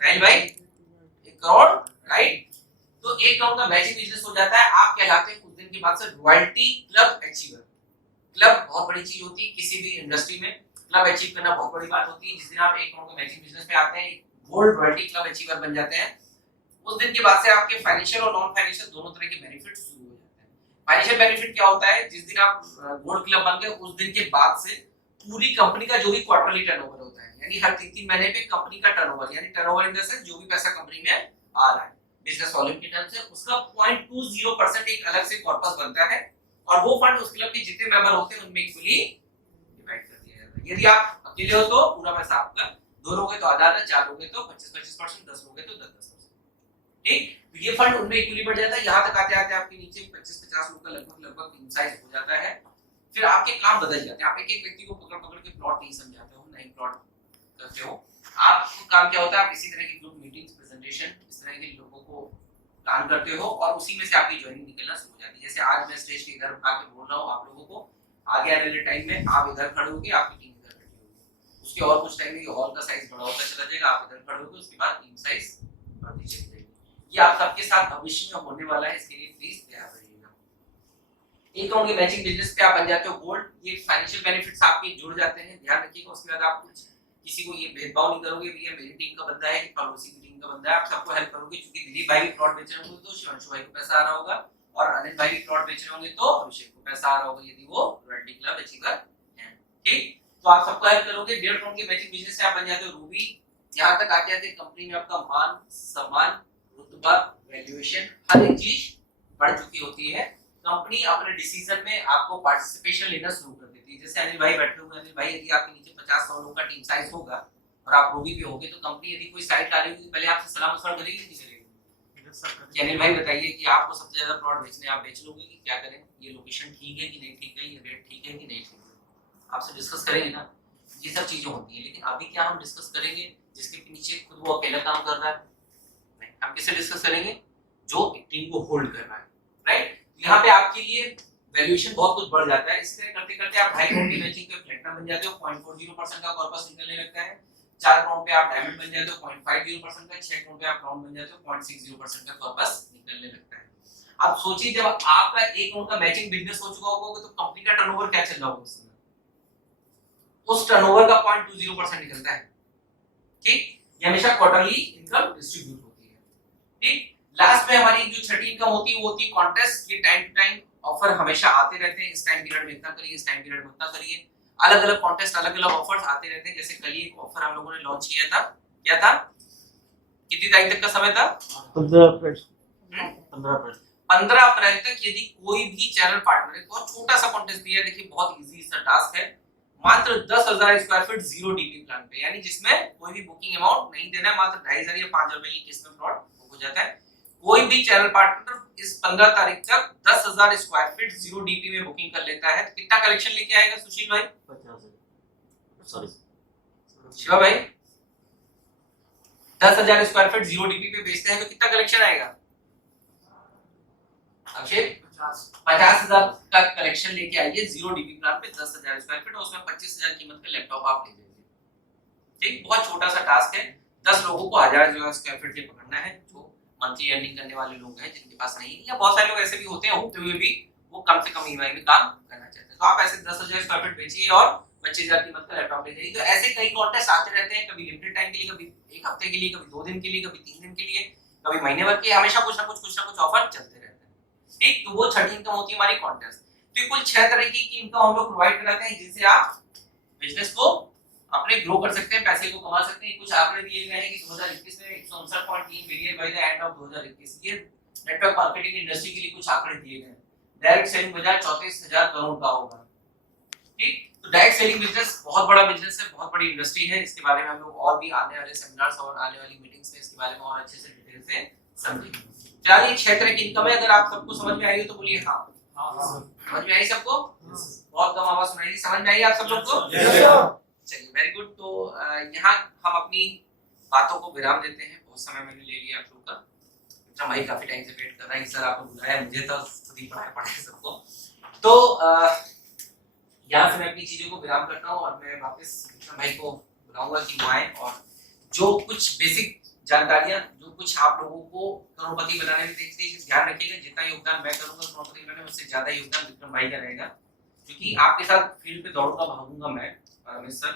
राइट भाई 1 करोड़ राइट, तो 1 करोड़ का मैचिंग बिजनेस हो जाता है, आप कहलाते हैं उस दिन के बाद से रॉयल्टी क्लब अचीवर। क्लब बहुत बड़ी चीज होती है किसी भी इंडस्ट्री में, क्लब अचीव करना बहुत बड़ी बात होती है। जिस दिन आप 1 करोड़ का मैचिंग बिजनेस पे आते हैं, गोल्ड रॉयल्टी क्लब अचीवर बन जाते हैं, उस दिन के बाद से आपके फाइनेंशियल और नॉन फाइनेंशियल दोनों तरह के बेनिफिट्स शुरू हो जाते हैं। फाइनेंशियल बेनिफिट क्या होता है, जिस दिन आप गोल्ड क्लब बन गए उस दिन के बाद से पूरी कंपनी का जो भी क्वार्टरली टर्नओवर होता है, यानी हर 3-3 महीने पे कंपनी का टर्नओवर, यानी टर्नओवर इन द सेंस जो भी पैसा कंपनी में आ रहा है बिजनेस वॉल्यूम के टर्म से, उसका 0.20% एक अलग से कॉर्पस बनता है, और वो फंड उस क्लब के जितने मेंबर होते हैं उनमें इक्वली डिवाइड कर दिया जाता है। यदि आप अकेले हो तो पूरा पैसा आपका, 2 लोग हैं तो आधा, 4 लोग हैं तो 25-25%, 10 लोग हैं तो 10-10%। ठीक, तो ये फंड उनमें इक्वली बढ़ जाता है। यहाँ तक आते आते आपके नीचे 25-50 लोग का लगभग टीम साइज हो जाता है। फिर आपके काम बदल जाते हैं, आप एक एक व्यक्ति को पकड़ पकड़ के प्लॉट नहीं समझाते हो, नहीं प्लॉट करते हो। आपका काम क्या होता है, आप इसी तरह की ग्रुप मीटिंग्स, प्रेजेंटेशन, इस तरह के लोगों को प्लान करते हो, और उसी में से आपकी ज्वाइनिंग निकलना शुरू हो जाती है। जैसे आज मैं स्टेज के इधर आके बोल रहा हूँ आप लोगों को, आगे आने वाले टाइम में आप इधर खड़े होगे, आपकी टीम इधर खड़ी होगी, उसके और कुछ टाइम में ये हॉल का साइज बड़ा होता चला जाएगा, आप इधर खड़े होगे, उसके बाद टीम साइज बढ़ती चली जाएगी। ये आप सबके साथ भविष्य में होने वाला है, इसके लिए प्लीज तैयार रहिएगा। 1 करोड़ के मैचिंग बिजनेस पे आप बन जाते हो गोल्ड, ये फाइनेंशियल बेनिफिट्स आपके जुड़ जाते हैं, ध्यान रखिएगा। उसके बाद आप कुछ किसी को ये भेदभाव नहीं करोगे भैया मेरी टीम का बंदा है कि पड़ोसी की टीम का बंदा है, आप सबको हेल्प करोगे। क्योंकि दिलीप भाई भी प्लॉट बेच रहे होंगे तो शिवांशु भाई को पैसा आ रहा होगा, और अनिल भाई भी प्लॉट बेच रहे होंगे तो अभिषेक को पैसा आ रहा होगा, यदि वो रॉयल्टी क्लब अचीवर हैं। ठीक, तो आप सबको हेल्प करोगे। 1.5 करोड़ के मैचिंग बिजनेस से आप बन जाते हो रूबी। यहाँ तक आते आते कंपनी में आपका मान सम्मान, रुतबा, वैल्यूएशन, हर एक चीज बढ़ चुकी होती है। कंपनी अपने डिसीजन में आपको पार्टिसिपेशन लेना शुरू कर देती है। जैसे अनिल भाई बैठे हुए हैं, अनिल भाई यदि आपके नीचे 50-100 लोगों का टीम साइज होगा और आप रूबी पे होगे, तो कंपनी यदि कोई साइट ला रही होगी पहले आपसे सलाह मशवरा करेगी कि नहीं करेगी? कि अनिल भाई बताइए कि आपको सबसे ज्यादा प्लॉट बेचने, आप बेच लोगे कि क्या करें, ये लोकेशन ठीक है कि नहीं ठीक है, ये रेट ठीक है कि नहीं ठीक है, आपसे डिस्कस करेंगे ना। ये सब चीजें होती हैं, लेकिन अभी क्या हम डिस्कस करेंगे जिसके नीचे खुद वो अकेला काम कर रहा है? नहीं, हम किससे डिस्कस करेंगे? जो टीम को होल्ड कर रहा है, राइट। यहाँ पे आपके लिए वैल्यूएशन बहुत कुछ बढ़ जाता है। इस तरह करते करते आप 2.5 करोड़ की मैचिंग पे प्लैटिनम बन जाते हो, 0.40% का कॉर्पस निकलने लगता है। 4 करोड़ पे आप डायमंड बन जाते हो, 0.50% का। 6 करोड़ पे आप ब्राउन बन जाते हो, 0.60% का कॉर्पस निकलने लगता है। अब सोचिए जब आपका 1 करोड़ का मैचिंग बिजनेस हो चुका होगा तो कंपनी का टर्नओवर क्या चल रहा होगा उस समय? उस टर्नओवर का 0.20% निकलता है। ठीक, ये हमेशा क्वार्टरली इनकम डिस्ट्रीब्यूट होती है। ठीक, लास्ट में हमारी जो छठी इनकम होती है वो होती है कॉन्टेस्ट। ये टाइम टू टाइम ऑफर हमेशा आते रहते हैं, इस टाइम पीरियड में इतना करिए, इस टाइम पीरियड में उतना करिए। अलग अलग कॉन्टेस्ट, अलग अलग ऑफर्स आते रहते हैं। जैसे कल ही एक ऑफर हम लोगों ने लॉन्च किया था, क्या था, कितनी तारीख तक का समय था? 15 अप्रैल तक यदि कोई भी चैनल पार्टनर है, बहुत छोटा सा कॉन्टेस्ट दिया है, देखिए बहुत इजी सा टास्क है, मात्र 10,000 स्क्वायर फीट 0 डीपी प्लान पे, यानी जिसमें कोई भी बुकिंग अमाउंट नहीं देना है, मात्र 2,500 या 5,000 रुपए की किस्त में प्लॉट बुक हो जाता है। कोई भी चैनल पार्टनर इस 15 तारीख तक 10,000 स्क्वायर फीट 0 डीपी में बुकिंग कर लेता है, तो कितना कलेक्शन लेके आएगा सुशील भाई? 50 शिवा भाई 10,000 स्क्वायर फीट 0 डीपी पे बेचते हैं तो कितना कलेक्शन आएगा? अक्षय 50,000 का कलेक्शन लेके आइए 0 डीपी प्लान पे 10,000 स्क्वायर फीट, और उसमें 25,000 कीमत का लैपटॉप आप ले लीजिए। ठीक, बहुत छोटा सा टास्क है, 10 लोगों को 1,000 स्क्वायर फीट ये पकड़ना है, जो मंथली अर्निंग करने वाले लोग हैं, जिनके पास नहीं, या बहुत सारे लोग ऐसे भी होते हैं होते हुए भी वो कम से कम ईएमआई में काम करना चाहते हैं, तो आप ऐसे 10,000 स्क्वायर फीट बेचिए और 25,000 कीमत का लैपटॉप ले जाइए। तो ऐसे कई कॉन्टेस्ट आते रहते हैं, कभी लिमिटेड टाइम के लिए, कभी एक हफ्ते के लिए, कभी 2 दिन के लिए, कभी 3 दिन के लिए, कभी महीने भर के, हमेशा कुछ ना कुछ ऑफर चलते रहते हैं। ठीक, तो वो छठी इनकम होती है हमारी कॉन्टेस्ट। तो कुल 6 तरह की इनकम हम लोग प्रोवाइड कराते हैं, जिनसे आप बिजनेस को अपने ग्रो कर सकते हैं, पैसे को कमा सकते हैं। कुछ आंकड़े दिए गए हैं कि 2021 में 159.3 million by the end of 2021, ये नेटवर्क मार्केटिंग इंडस्ट्री के लिए कुछ आंकड़े दिए गए हैं। डायरेक्ट सेलिंग बाजार 34,000 करोड़ का होगा। ठीक, तो डायरेक्ट सेलिंग बिजनेस बहुत बड़ा बिजनेस है, बहुत बड़ी इंडस्ट्री है, इसके बारे में हम लोग और भी आने वाले सेमिनार्स और आने वाली मीटिंग्स में इसके बारे में और अच्छे से डिटेल से समझेंगे। चलिए 6 तरह की इनकम है, अगर आप सबको समझ में आई हो तो बोलिए हाँ। समझ में आई सबको? बहुत कम आवाज सुनाई, समझ में आई आप सब लोग को? चलिए वेरी गुड। तो यहाँ हम अपनी बातों को विराम देते हैं, बहुत समय मैंने ले लिया आप लोग का, विक्रम भाई काफी टाइम से वेट कर रहे हैं, सर आपको बुलाया, मुझे तो खुद ही पढ़ाया पड़ा है सबको। तो यहाँ से मैं अपनी चीजों को विराम करता हूँ और मैं वापस विक्रम भाई को बुलाऊंगा कि वो आए और जो कुछ बेसिक जानकारियां, जो कुछ आप लोगों को करोड़पति बनाने में देखते हैं, ध्यान रखिएगा जितना योगदान मैं करूंगा करोड़पति बनाने में, उससे ज्यादा योगदान विक्रम भाई का रहेगा, क्योंकि आपके साथ फील्ड पे दौड़ता भागूंगा मैं रमेश सर।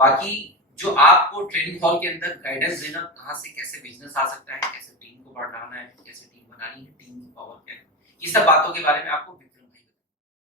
बाकी जो आपको ट्रेनिंग हॉल के अंदर गाइडेंस देना, कहाँ से कैसे बिजनेस आ सकता है, कैसे टीम को बढ़ाना है, कैसे टीम बनानी है, टीम की पावर क्या है, ये सब बातों के बारे में आपको